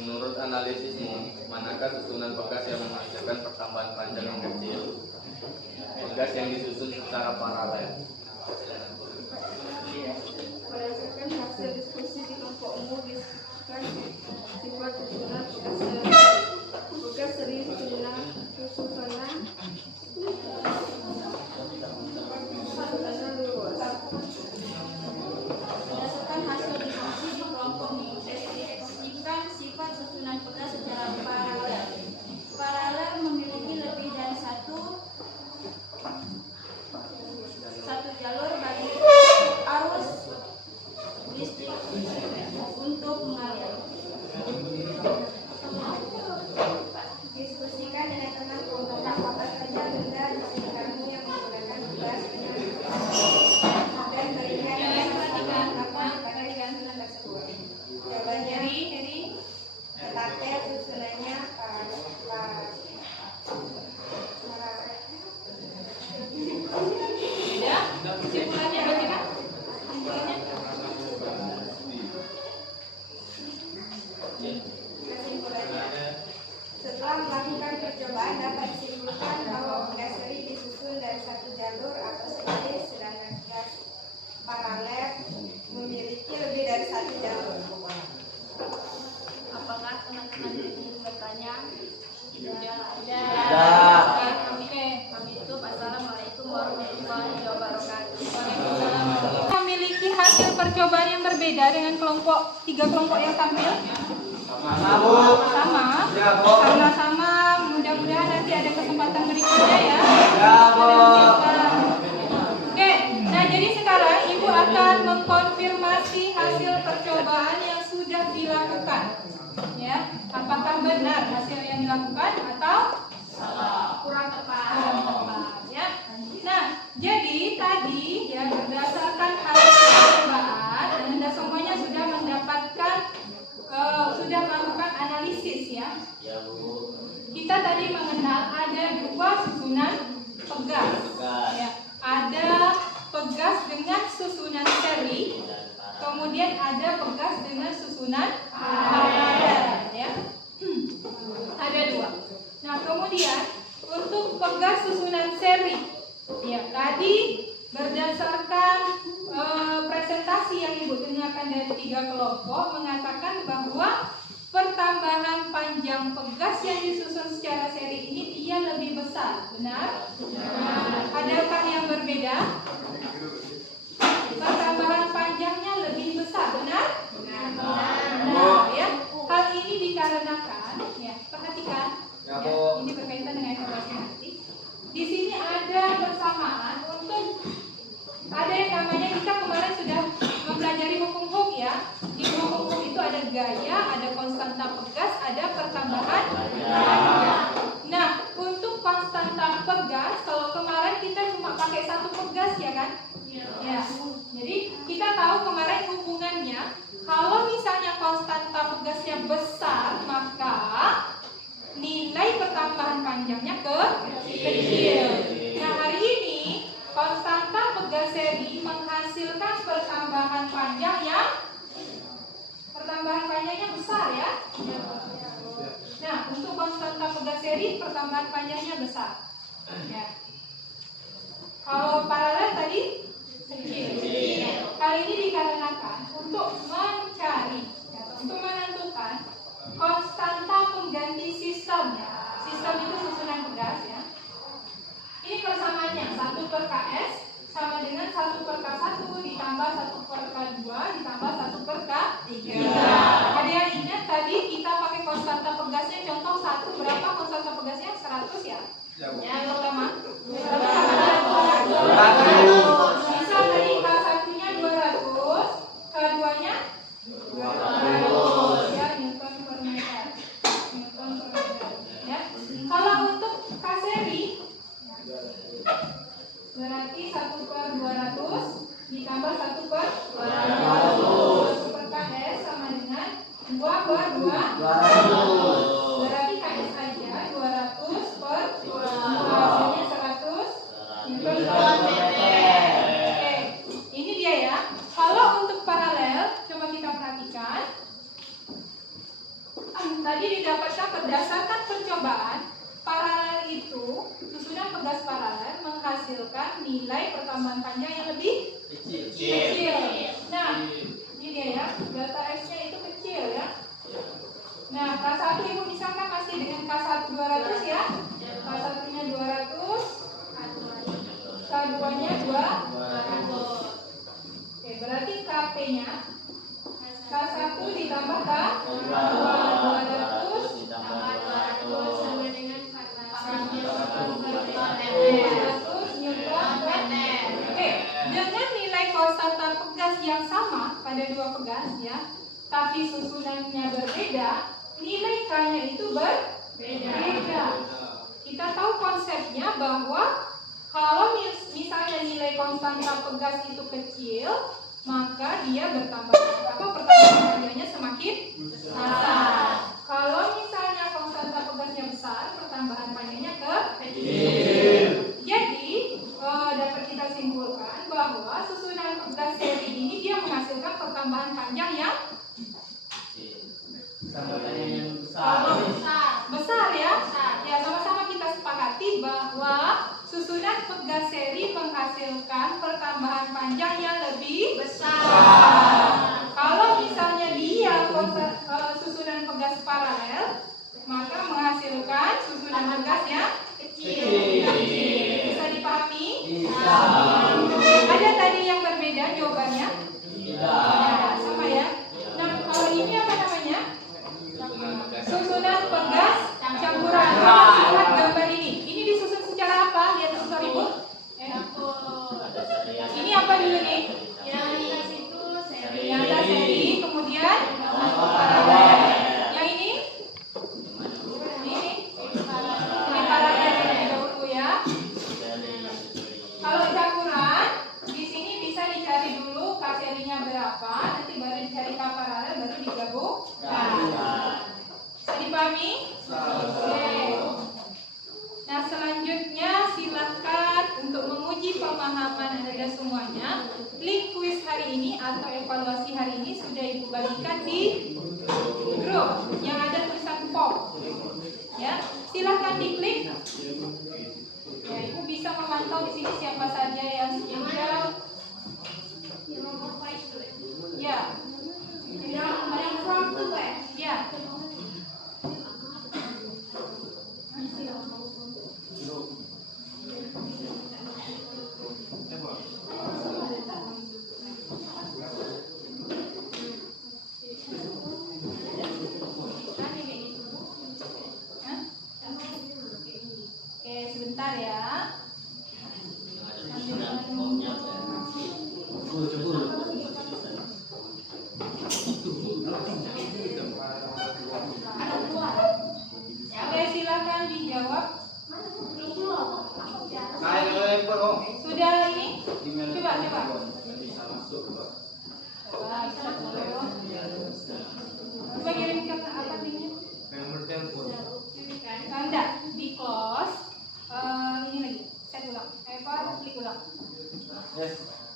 Menurut analisismu, manakah susunan pegas yang menghasilkan pertambahan panjang yang kecil? Pegas yang disusun secara paralel. Berdasarkan hasil diskusi di kelompokmu, diskusikan sifat susunan pegas seri susunan lurus. berbeda dengan tiga kelompok yang tampil? Sama, Bu. Sama. Ya, Bu. Karena sama, mudah-mudahan nanti ada kesempatan berikutnya ya. Ya, Bu. Oke, nah jadi sekarang Ibu akan mengkonfirmasi hasil percobaan yang sudah dilakukan. Ya, apakah benar hasil yang dilakukan atau kurang tepat? Ya. Nah, jadi tadi ya berdasarkan hasil percobaan, Anda semuanya sudah mendapatkan sudah melakukan analisis ya. Kita tadi mengenal ada dua susunan pegas. Ya, ada pegas dengan susunan seri, kemudian ada pegas dengan susunan paralel ya. Ada dua. Nah, kemudian untuk pegas susunan seri ya, tadi berdasarkan presentasi yang Ibu dengarkan dari tiga kelompok mengatakan bahwa pertambahan panjang pegas yang disusun secara seri ini dia lebih besar, benar? Adakah yang berbeda? Pertambahan panjangnya lebih besar, benar? Nah, ya, hal ini dikarenakan, ya, perhatikan, ya, ini berkaitan dengan evaluasi nanti. Di sini ada bersamaan untuk ada yang namanya kita kemarin sudah mempelajari hukum ya. Di hukum itu ada gaya, ada konstanta pegas, ada pertambahan panjang. Nah, untuk konstanta pegas, kalau kemarin kita cuma pakai satu pegas ya kan? Ya. Jadi kita tahu kemarin hubungannya. Kalau misalnya konstanta pegasnya besar, maka nilai pertambahan panjangnya kecil. Nah, hari ini konstanta pegas seri menghasilkan pertambahan panjangnya besar ya. Nah, untuk konstanta pegas seri pertambahan panjangnya besar. Ya. Kalau paralel tadi kecil. Hal ini dikarenakan untuk mencari atau untuk menentukan konstanta pengganti sistemnya. Sistem itu susunan pegas ya. Ini persamaannya 1/KS sama dengan 1/K1 ditambah 1/K2 ditambah 1/K3. Ada yang ingat tadi kita pakai konstanta pegasnya contoh 1 berapa konstanta pegasnya? 100 ya? Yang pertama 200. Misal tadi K1-nya 200, K2-nya 200 ya, Newton per meter. Ya. Kalau untuk K seri berarti 1/200 ditambah 1/200. 1/KS sama dengan 2/200. Berarti KS saja 200/200. Hasilnya 100 Newton per meter. Oke, ini dia ya. Kalau untuk paralel, coba kita perhatikan. Tadi didapatkan berdasarkan percobaan, paralel itu susunan pegas paralel menghasilkan nilai pertambahan panjang yang lebih kecil. Nah, ini dia ya, delta X-nya itu kecil ya. Nah, K1 Ibu misalkan masih dengan K1 200 ya. K1-nya 200, K2-nya 200. Oke, berarti KP-nya K1 ditambah K2 200 sama dengan 100 Newton per meter. Oke, dengan nilai konstanta pegas yang sama pada dua pegas ya, tapi susunannya berbeda, nilai K-nya itu berbeda. Kita tahu konsepnya bahwa kalau misalnya nilai konstanta pegas itu kecil, maka dia pertambahan panjangnya semakin besar. Kalau misalnya konstanta pegasnya besar, pertambahan panjangnya kecil. Jadi dapat kita simpulkan bahwa susunan pegas seri ini dia menghasilkan pertambahan panjang yang besar ya. Ya, sama-sama kita sepakati bahwa susunan pegas seri menghasilkan pertambahan panjang yang lebih besar. Kalau misalnya dia susunan pegas mengirimkan di grup yang ada tulisan pop. Ya, silahkan diklik. Ya, Ibu bisa memantau di sini siapa saja yang tinggal. Ya. Ya. Oke, sebentar ya. Oke, silakan dijawab. Sudah ini? Coba. Coba kirimkan apa linknya? Nomor telepon. Enggak, di close. Ini lagi, set ulang. Klik ulang.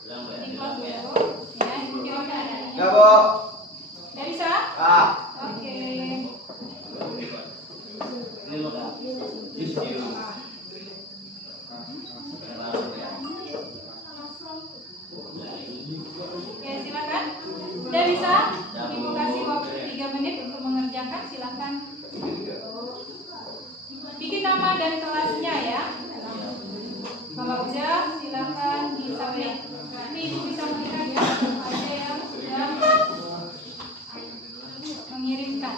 Di close dulu. Ya, Ibu silakan. Ya, Bu. Udah bisa? Oke. Oke, silakan. Udah bisa? Ibu kasih waktu 3 menit untuk mengerjakan. Silakan. Bikin nama dan kelasnya ya. Kalau udah, silakan disubmit. Nanti Ibu bisa melihat ya, ada yang sudah mengirimkan.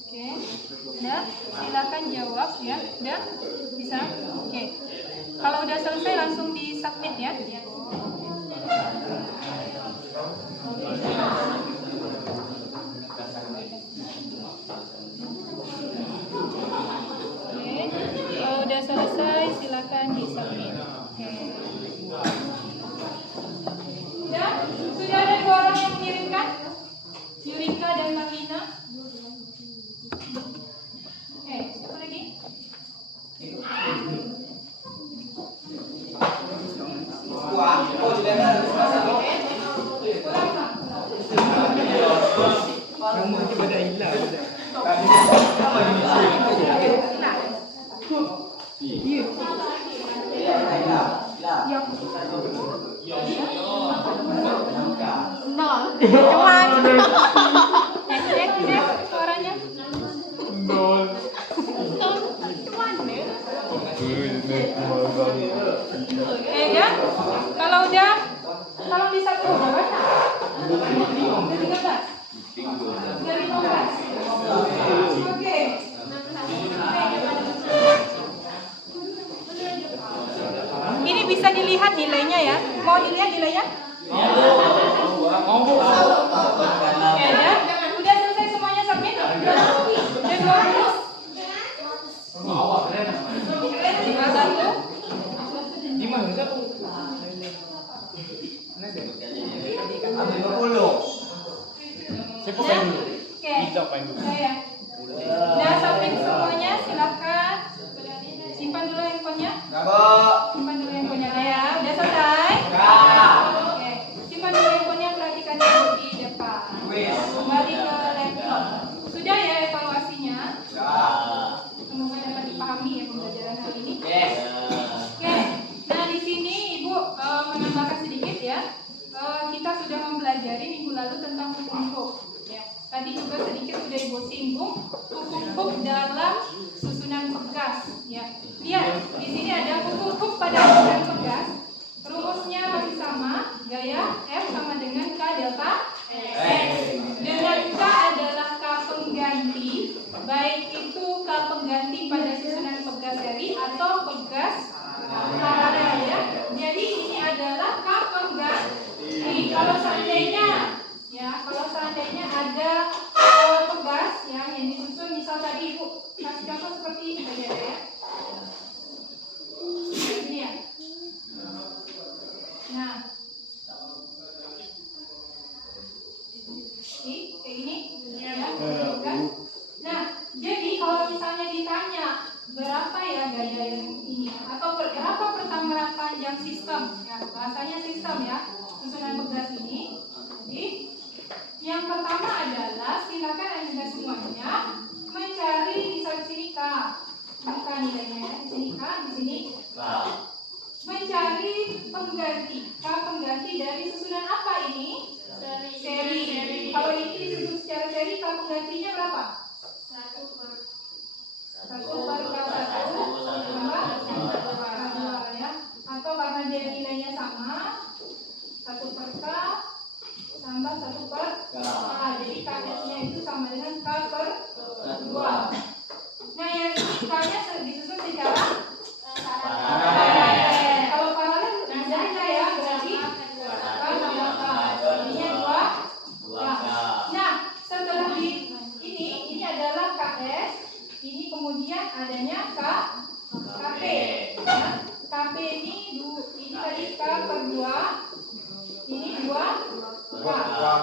Oke, udah, silakan jawab ya. Udah, bisa? Oke. Kalau udah selesai langsung di submit ya. Oke, kalau udah selesai silakan di submit. Oke. Sudah ada 2 orang yang mengirimkan? Yurika dan Marlina. Siapa lagi? Cek suaranya. Ya, kalau udah, tolong di satu berapa? Udah 13. Udah 15. Oke. Ini bisa dilihat nilainya ya. Mau dilihat nilainya? Ya, udah selesai semuanya submit? Udah 20. Tinggal 1. Saya. Udah submit semuanya, silakan. Simpan dulu handphonenya. Simpan dulu handphonenya ya. Udah selesai? Oke. Simpan dulu handphonenya, perhatikan dulu di depan. Kembali ke laptop. Sudah ya evaluasinya? Semoga dapat dipahami ya pembelajaran hari ini. Oke. Nah di sini Ibu menambahkan sedikit ya. Kita sudah mempelajari minggu lalu tentang hukum-hukum. Ya. Tadi juga sedikit sudah Ibu singgung hukum-hukum dalam susunan pegas. Ya. Lihat di sini ada hukum-hukum pada susunan pegas. Rumusnya masih sama, gaya F sama dengan K delta X. pegas paralel ya. Jadi ini adalah K pengganti. Kalau seandainya ada pegas ya yang disusun, misal tadi Ibu kasih contoh seperti ini saja ya. Ini ya. Nah, kayak gini ya. Nah, jadi kalau misalnya ditanya berapa ya gaya yang ini atau berapa pertambahan panjang sistem ya, bahasanya sistem ya, susunan pegas ini. Jadi yang pertama adalah silakan Anda semuanya mencari di sini K. Ini K nilainya ya, di sini K, di sini K. Mencari pengganti. K pengganti dari susunan apa ini? Seri. Kalau ini disusun secara seri, K penggantinya berapa? 1 per K1 tambah K2 ya. Atau karena dia nilainya sama, 1 per K tambah 1 per K. Jadi KS-nya itu sama dengan K per 2. Nah, yang ini K-nya disusun secara paralel. Kalau paralel ada ya, berarti K tambah K. Jadinya 2K. Nah, setelah ini adalah KS. Ini kemudian adanya KP. Ya. KP ini tadi K per 2. Ini 2K.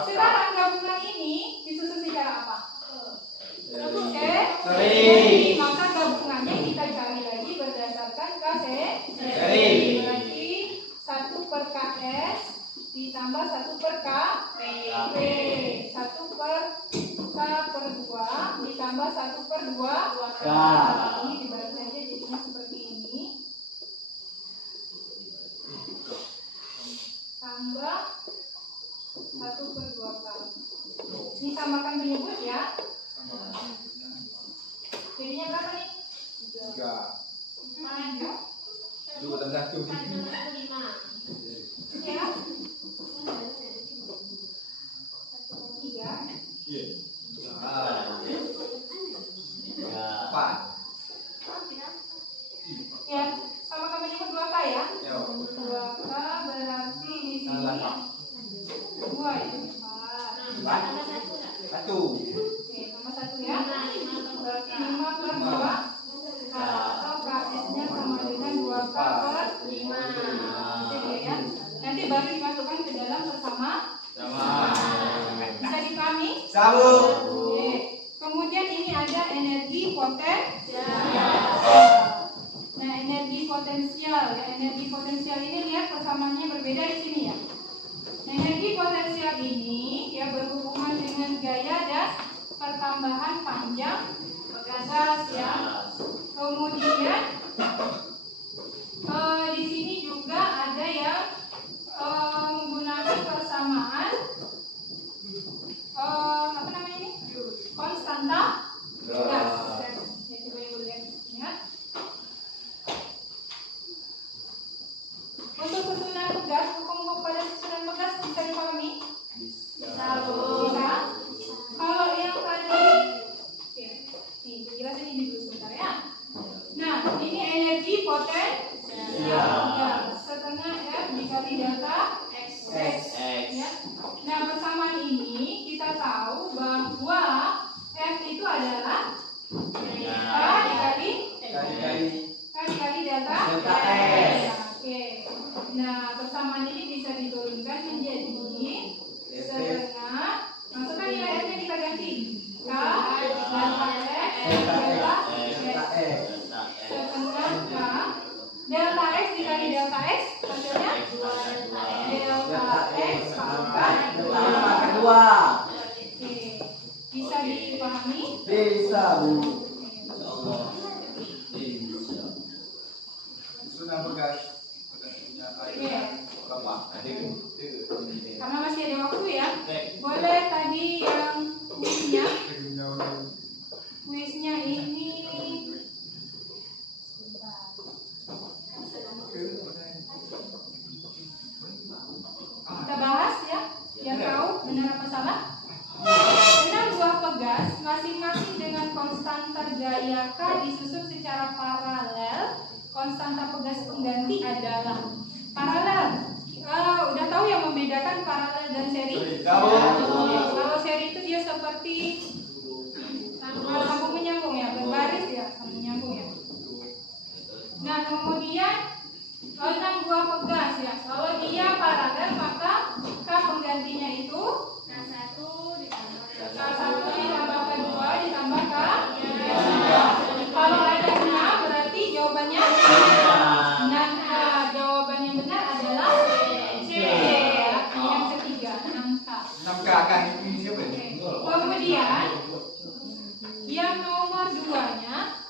Sekarang gabungan ini disusun secara apa? Seri. Maka gabungannya kita cari lagi berdasarkan K seri. Berarti 1 per KS ditambah 1 per KP. 1 per K per 2 ditambah 1 per 2K. Ini dibalas saja jadinya seperti ini. Tambah 1 per 2K. Ini samakan penyebut ya. Jadinya berapa nih? 3. 2 tambah 1 5. Ya. 3. 4. Ya, samakan penyebut 2K ya. 2K berarti di sini 2 ya. 1. Oke, tambah 1 ya. Berarti 5 per 2. Atau KS-nya sama dengan 2K per 5. Gitu ya. Nanti baru dimasukkan ke dalam bersama. Bisa dipahami? Sambung. Oke. Kemudian ini ada energi potensial. Nah, energi potensial ya. Energi potensial ini lihat persamaannya berbeda di sini ya. Energi potensial ini ya berhubungan dengan gaya dan pertambahan panjang gas ya. Kemudian di sini juga ada yang menggunakan persamaan apa namanya ini? Konstanta gas. Ya, coba Ibu lihat ya. Untuk susunan pegas, hukum pada susunan pegas bisa dipahami? Bisa. Kalau yang tadi, oke, nih jelasin ini dulu sebentar ya. Nah, ini energi potensial. Setengah F dikali delta X. Ya. Nah, persamaan ini kita tahu bahwa F itu adalah K dikali delta X. Oke. Nah, persamaan ini bisa diturunkan menjadi setengah. Masukkan nilai F-nya kita ganti. K delta X delta X. Setengah K delta X dikali delta X hasilnya delta X pangkat 2. Oke. Bisa dipahami? Bisa, Bu. Susunan pegas. Oke. Karena masih ada waktu ya. Boleh tadi yang kuisnya ini kita bahas ya, biar tahu benar apa salah. Dengan buah pegas masing-masing dengan konstanta gaya K disusun secara paralel. konstanta pegas pengganti adalah paralel. Udah tahu yang membedakan paralel dan seri? Tahu. Kalau seri itu dia seperti sambung menyambung ya, berbaris ya, sambung menyambung ya. Nah kemudian tentang buah pegas ya, kalau dia paralel maka K penggantinya itu K1 ditambah K2 ditambah K3. Kalau ada K berarti jawabannya nah jawaban yang benar adalah C ya, yang ketiga 6K. 6K kan ini siapa ya? Kemudian yang nomor 2-nya,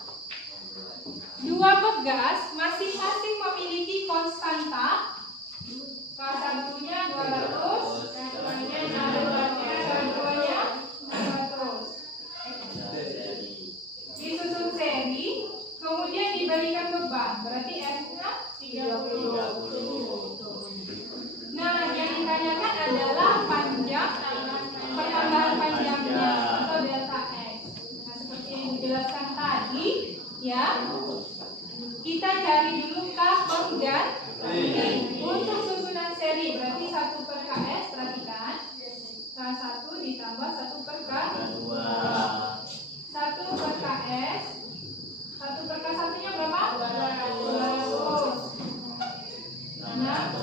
dua pegas masing-masing memiliki konstanta. K1-nya 200, K2-nya 600. Disusun seri, kemudian diberikan beban, berarti F-nya 30. Nah, yang ditanyakan adalah panjang, pertambahan panjangnya atau delta X. Nah, seperti yang dijelaskan tadi, ya, kita cari dulu K pengganti untuk susunan seri, berarti 1 per KS, perhatikan, K1 ditambah 1 per K2. 1 per KS, 1 per K1-nya berapa? 200. 600.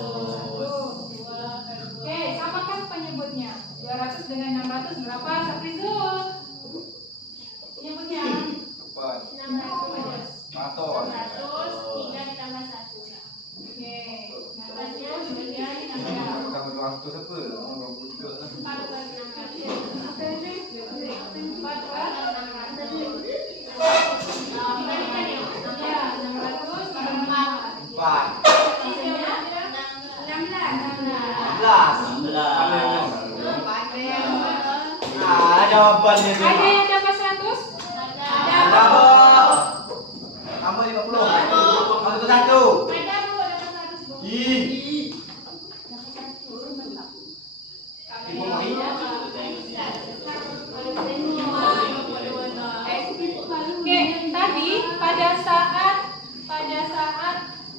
Oke, samakan penyebutnya. 200 dengan 600 berapa? Saprizul. Penyebutnya 600. Motor. 3 ditambah 1. Oke. 600 kemudian ditambah Tambah 200 apa? Orang budak. 4 per 600. 4 per 600. Dibalikan ya? Ya, 600 per 4. 4. Sisanya 16. 16. Nah, jawabannya Ada semua. yang dapat 100? Dapat. Tambah 50. Masuk 1. Ada Bu, dapat 100 Bu. Ih. Ibu mau Oke, tadi pada saat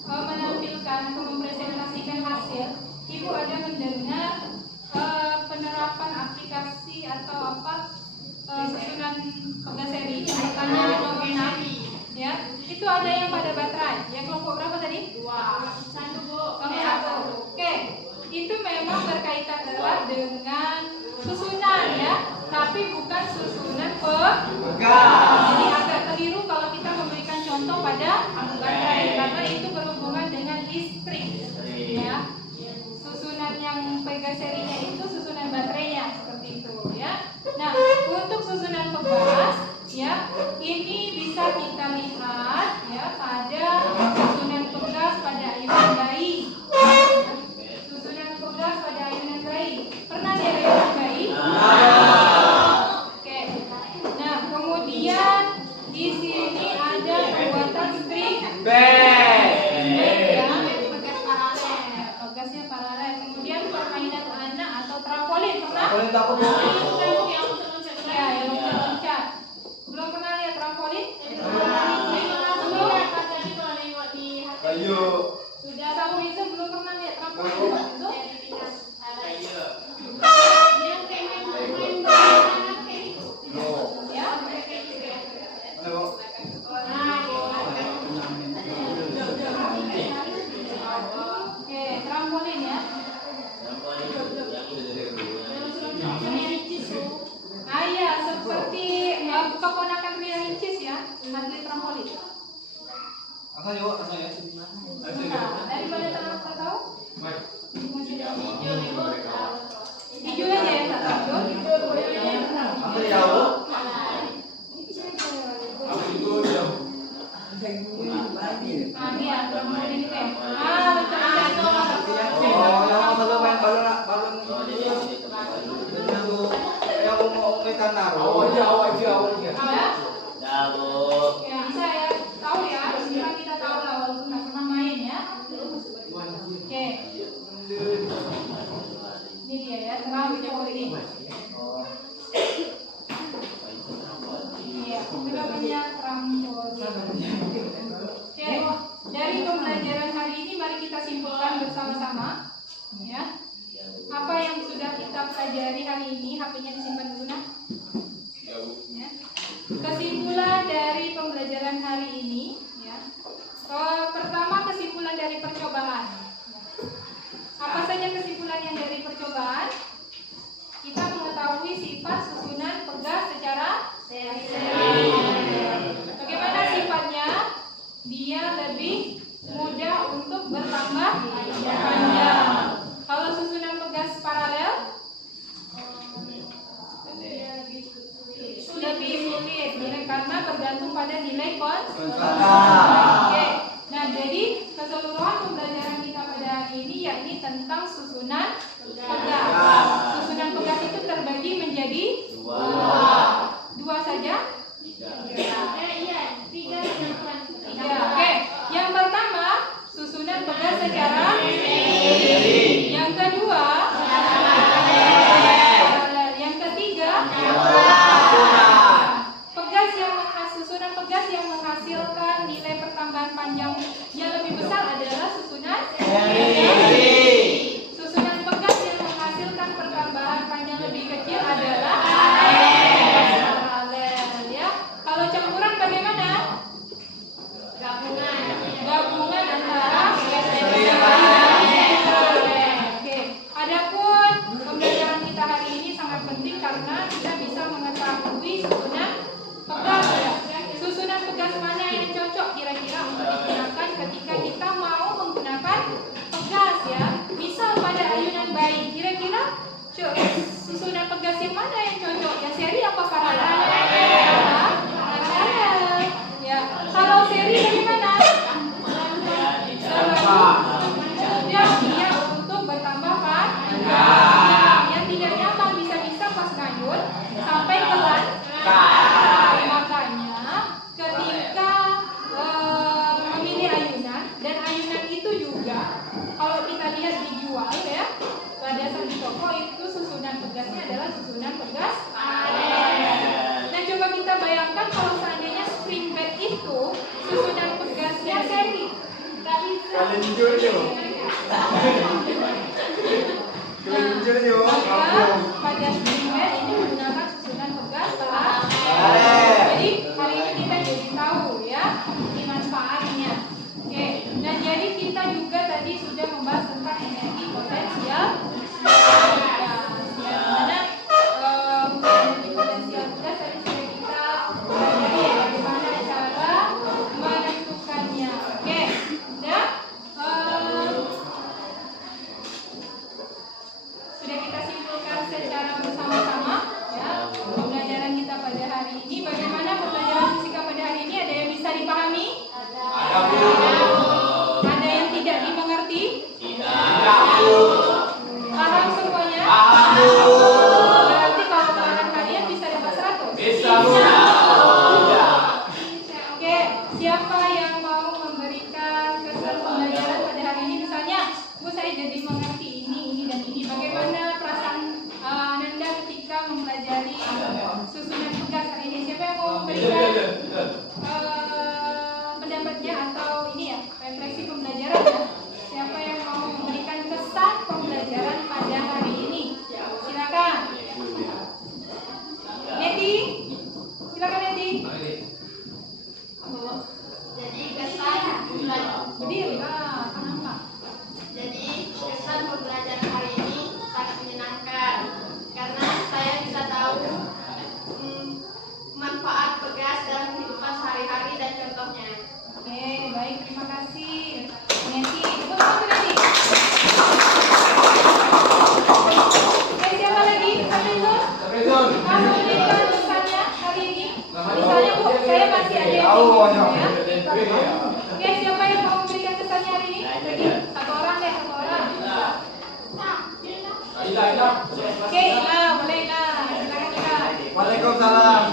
menampilkan atau mempresentasikan hasil, Ibu ada mendengar penerapan aplikasi atau apa susunan pegas seri yang bertanya nomor 6 ya. Itu ada yang pada baterai. Yang kelompok berapa tadi? 2. 1 Bu. Kelompok 1. Oke. Itu memang berkaitan erat dengan susunan ya, tapi bukan susunan pegas. Jadi agak keliru kalau kita memberikan contoh pada baterai karena itu berhubungan dengan listrik ya. Susunan yang pegas serinya itu susunan baterainya seperti itu ya. Nah, untuk susunan pegas ya, ini bisa kita lihat ya pada susunan pegas pada ayunan bayi. Susunan pegas pada ayunan bayi. Pernah lihat ayunan bayi? Oke. Nah, kemudian di sini ada pembuatan string Band. ya, pegas paralel. Pegasnya paralel. Kemudian permainan anak atau trampolin pernah? Boleh tak apa? Ya, yang loncat-loncat. Belum pernah lihat trampolin? Belum. Kayu. Sudah tahu itu belum pernah lihat trampolin? Itu? Loh. Ya. Loh. Oke, trampolin ya. Ah iya, seperti keponakan Ria Ricis ya, atlet trampolin. Asal yuk, asal ya. Nah, daripada tahu? Hijau aja ya, tak tahu. Apa jauh? Ah iya, trampolin itu ya. Ah, loncat-loncat. Oh, yang selalu main balon yang mau kita naruh. Awal aja. Ya. Dabu. Ya, bisa ya. Tahu ya, supaya kita tahu lah walaupun nggak pernah main ya. Oke. Ini dia ya, trampolin. Iya, itu namanya trampolin. Oke, dari hari ini, ya. Pertama, kesimpulan dari percobaan. Apa saja kesimpulan yang dari percobaan? Kita mengetahui sifat susunan pegas secara seri. Bagaimana sifatnya? Dia lebih mudah untuk bertambah panjang. Kalau susunan pegas paralel lebih sulit, karena bergantung pada nilai konstanta. Oke. Nah, jadi keseluruhan pembelajaran kita pada hari ini yakni tentang susunan pegas. Susunan pegas itu terbagi menjadi dua saja. Tiga. Oke. Yang pertama, susunan pegas secara seri. Yang kedua, yang ketiga, susunan pegas yang menghasilkan nilai pertambahan panjang yang lebih besar adalah susunan seri. Susunan pegas yang menghasilkan pertambahan panjang lebih kecil adalah paralel, ya. Kalau campuran bagaimana? Gabungan antara seri dan paralel. Oke. Adapun pembelajaran kita hari ini sangat penting karena kita bisa mengetahui susunan pegas, ya. Susunan pegas mana yang cocok kira-kira untuk digunakan ketika kita mau menggunakan pegas, ya. Misal pada ayunan bayi, kira-kira susunan pegas yang mana yang cocok? Ya seri apa paralel? Paralel. Ya. Kalau seri bagaimana? Dia untuk bertambah panjang. Yang tidak nyaman bisa-bisa pas ngayun sampai ke makanya ketika memilih ayunan, dan ayunan itu juga kalau kita lihat dijual, ya, pada saat di toko itu susunan pegasnya adalah susunan pegas paralel. Nah, coba kita bayangkan kalau seandainya spring bed itu susunan pegasnya seri. Maka pada spring bed ini menggunakan susunan pegas paralel. Jadi hari ini kita jadi tahu, ya, ini manfaatnya. Oke. Nah, jadi kita juga tadi sudah membahas tentang energi potensial pegas. Ya, mana energi potensial pegas tadi sudah kita pelajari bagaimana cara menentukannya. Oke. Dan sudah kita simpulkan secara bersama-sama, ya, pembelajaran kita pada hari ini. Bagaimana pembelajaran fisika pada hari ini? Ada yang bisa dipahami? Ada yang tidak dimengerti? Paham semuanya? Berarti kalau pelajaran kalian bisa dapat 100? Bisa. Oke, siapa yang mau memberikan kesan pembelajaran pada hari ini? Misalnya, Bu, saya jadi mengerti ini dan ini. Bagaimana perasaan Ananda ketika mempelajari susunan pegas hari ini? Siapa yang mau memberikan pendapatnya atau ini, ya, refleksi pembelajaran, ya? Siapa yang mau memberikan kesan pembelajaran pada hari ini? Silakan. Neti, silakan Neti. Jadi kesan Berdiri, kenapa? Jadi kesan pembelajaran hari ini sangat menyenangkan karena saya bisa tahu manfaat pegas dalam kehidupan sehari-hari dan contohnya. Oke, baik, terima kasih Neti. Tepuk tangan Neti. Oke, siapa lagi? Sabrizul. Kamu memberikan kesannya hari ini? Misalnya, Bu, saya masih ada yang bingung, ya. Oke, siapa yang mau memberikan kesannya hari ini? Lagi, satu orang deh, satu orang. Oke, Ila, boleh Ila. Silakan Ila. Waalaikumsalam.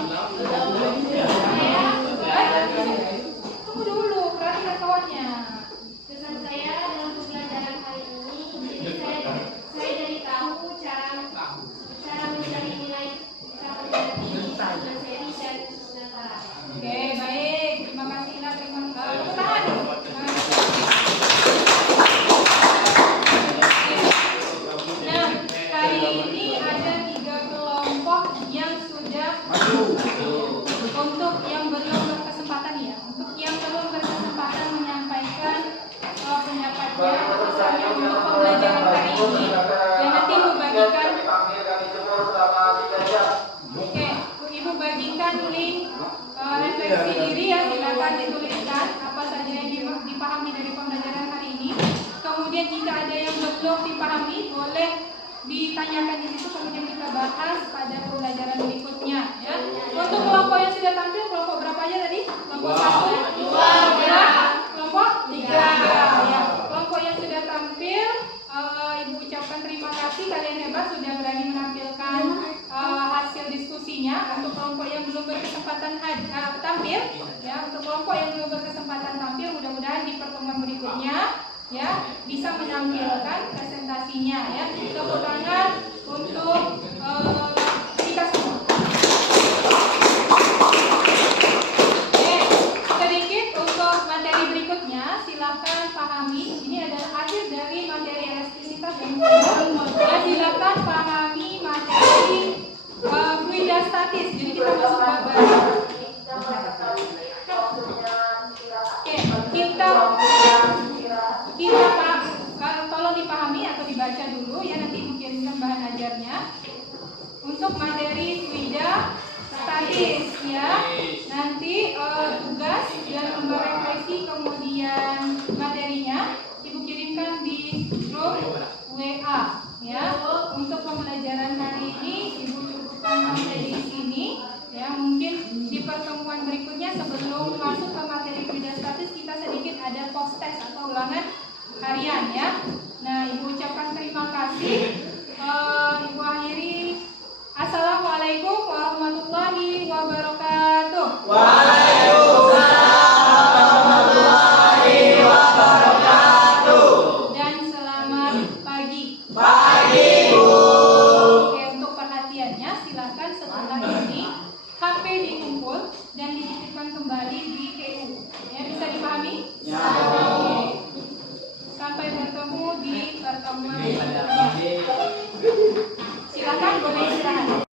Tunggu dulu, perhatikan kawannya. Kesan saya dalam pembelajaran hari ini, jadi saya jadi tahu cara mencari nilai susunan seri dan susunan paralel. Oke, baik. Terima kasih Ila. Tepuk tangan. Nah, hari ini ada 3 kelompok yang sudah ini. Ya nanti Ibu bagikan. Oke, Ibu bagikan link refleksi diri ya, silakan dituliskan apa saja yang dipahami dari pembelajaran hari ini. Kemudian jika ada yang belum dipahami boleh ditanyakan di situ, kemudian kita bahas pada pembelajaran berikutnya ya. Untuk kelompok yang sudah tampil, kelompok berapa aja tadi? Kelompok 1, 2, kelompok 3 ya. Kelompok yang sudah tampil, Ibu ucapkan terima kasih, kalian hebat sudah berani menampilkan hasil diskusinya. Untuk kelompok yang belum berkesempatan tampil ya, untuk kelompok yang belum berkesempatan tampil, mudah-mudahan di pertemuan berikutnya ya bisa menampilkan presentasinya ya. Tepuk tangan untuk kita semua. Oke, sedikit untuk materi berikutnya, silakan pahami. Ini adalah akhir dari materi elastisitas dan ya, silakan pahami materi fluida statis. Jadi kita masuk bab baru. Oke, kita tolong dipahami atau dibaca dulu ya, nanti mungkin bahan ajarnya. Untuk materi fluida statis ya, nanti tugas dan lembar refleksi kemudian materinya Ibu kirimkan di grup WA ya. Untuk pembelajaran hari ini Ibu cukupkan sampai di sini ya. Mungkin di pertemuan berikutnya sebelum masuk ke materi fluida statis kita sedikit ada post test atau ulangan harian ya. Nah, Ibu ucapkan terima kasih. Ibu akhiri. Assalamualaikum warahmatullahi wabarakatuh. Waalaikumsalam warahmatullahi wabarakatuh. Dan selamat pagi. Pagi, Bu. Oke, untuk perhatiannya silakan setelah ini HP dikumpul dan dititipkan kembali di KU. Ya, bisa dipahami? Ya. Oke. Sampai bertemu di pertemuan berikutnya. Silakan boleh istirahat.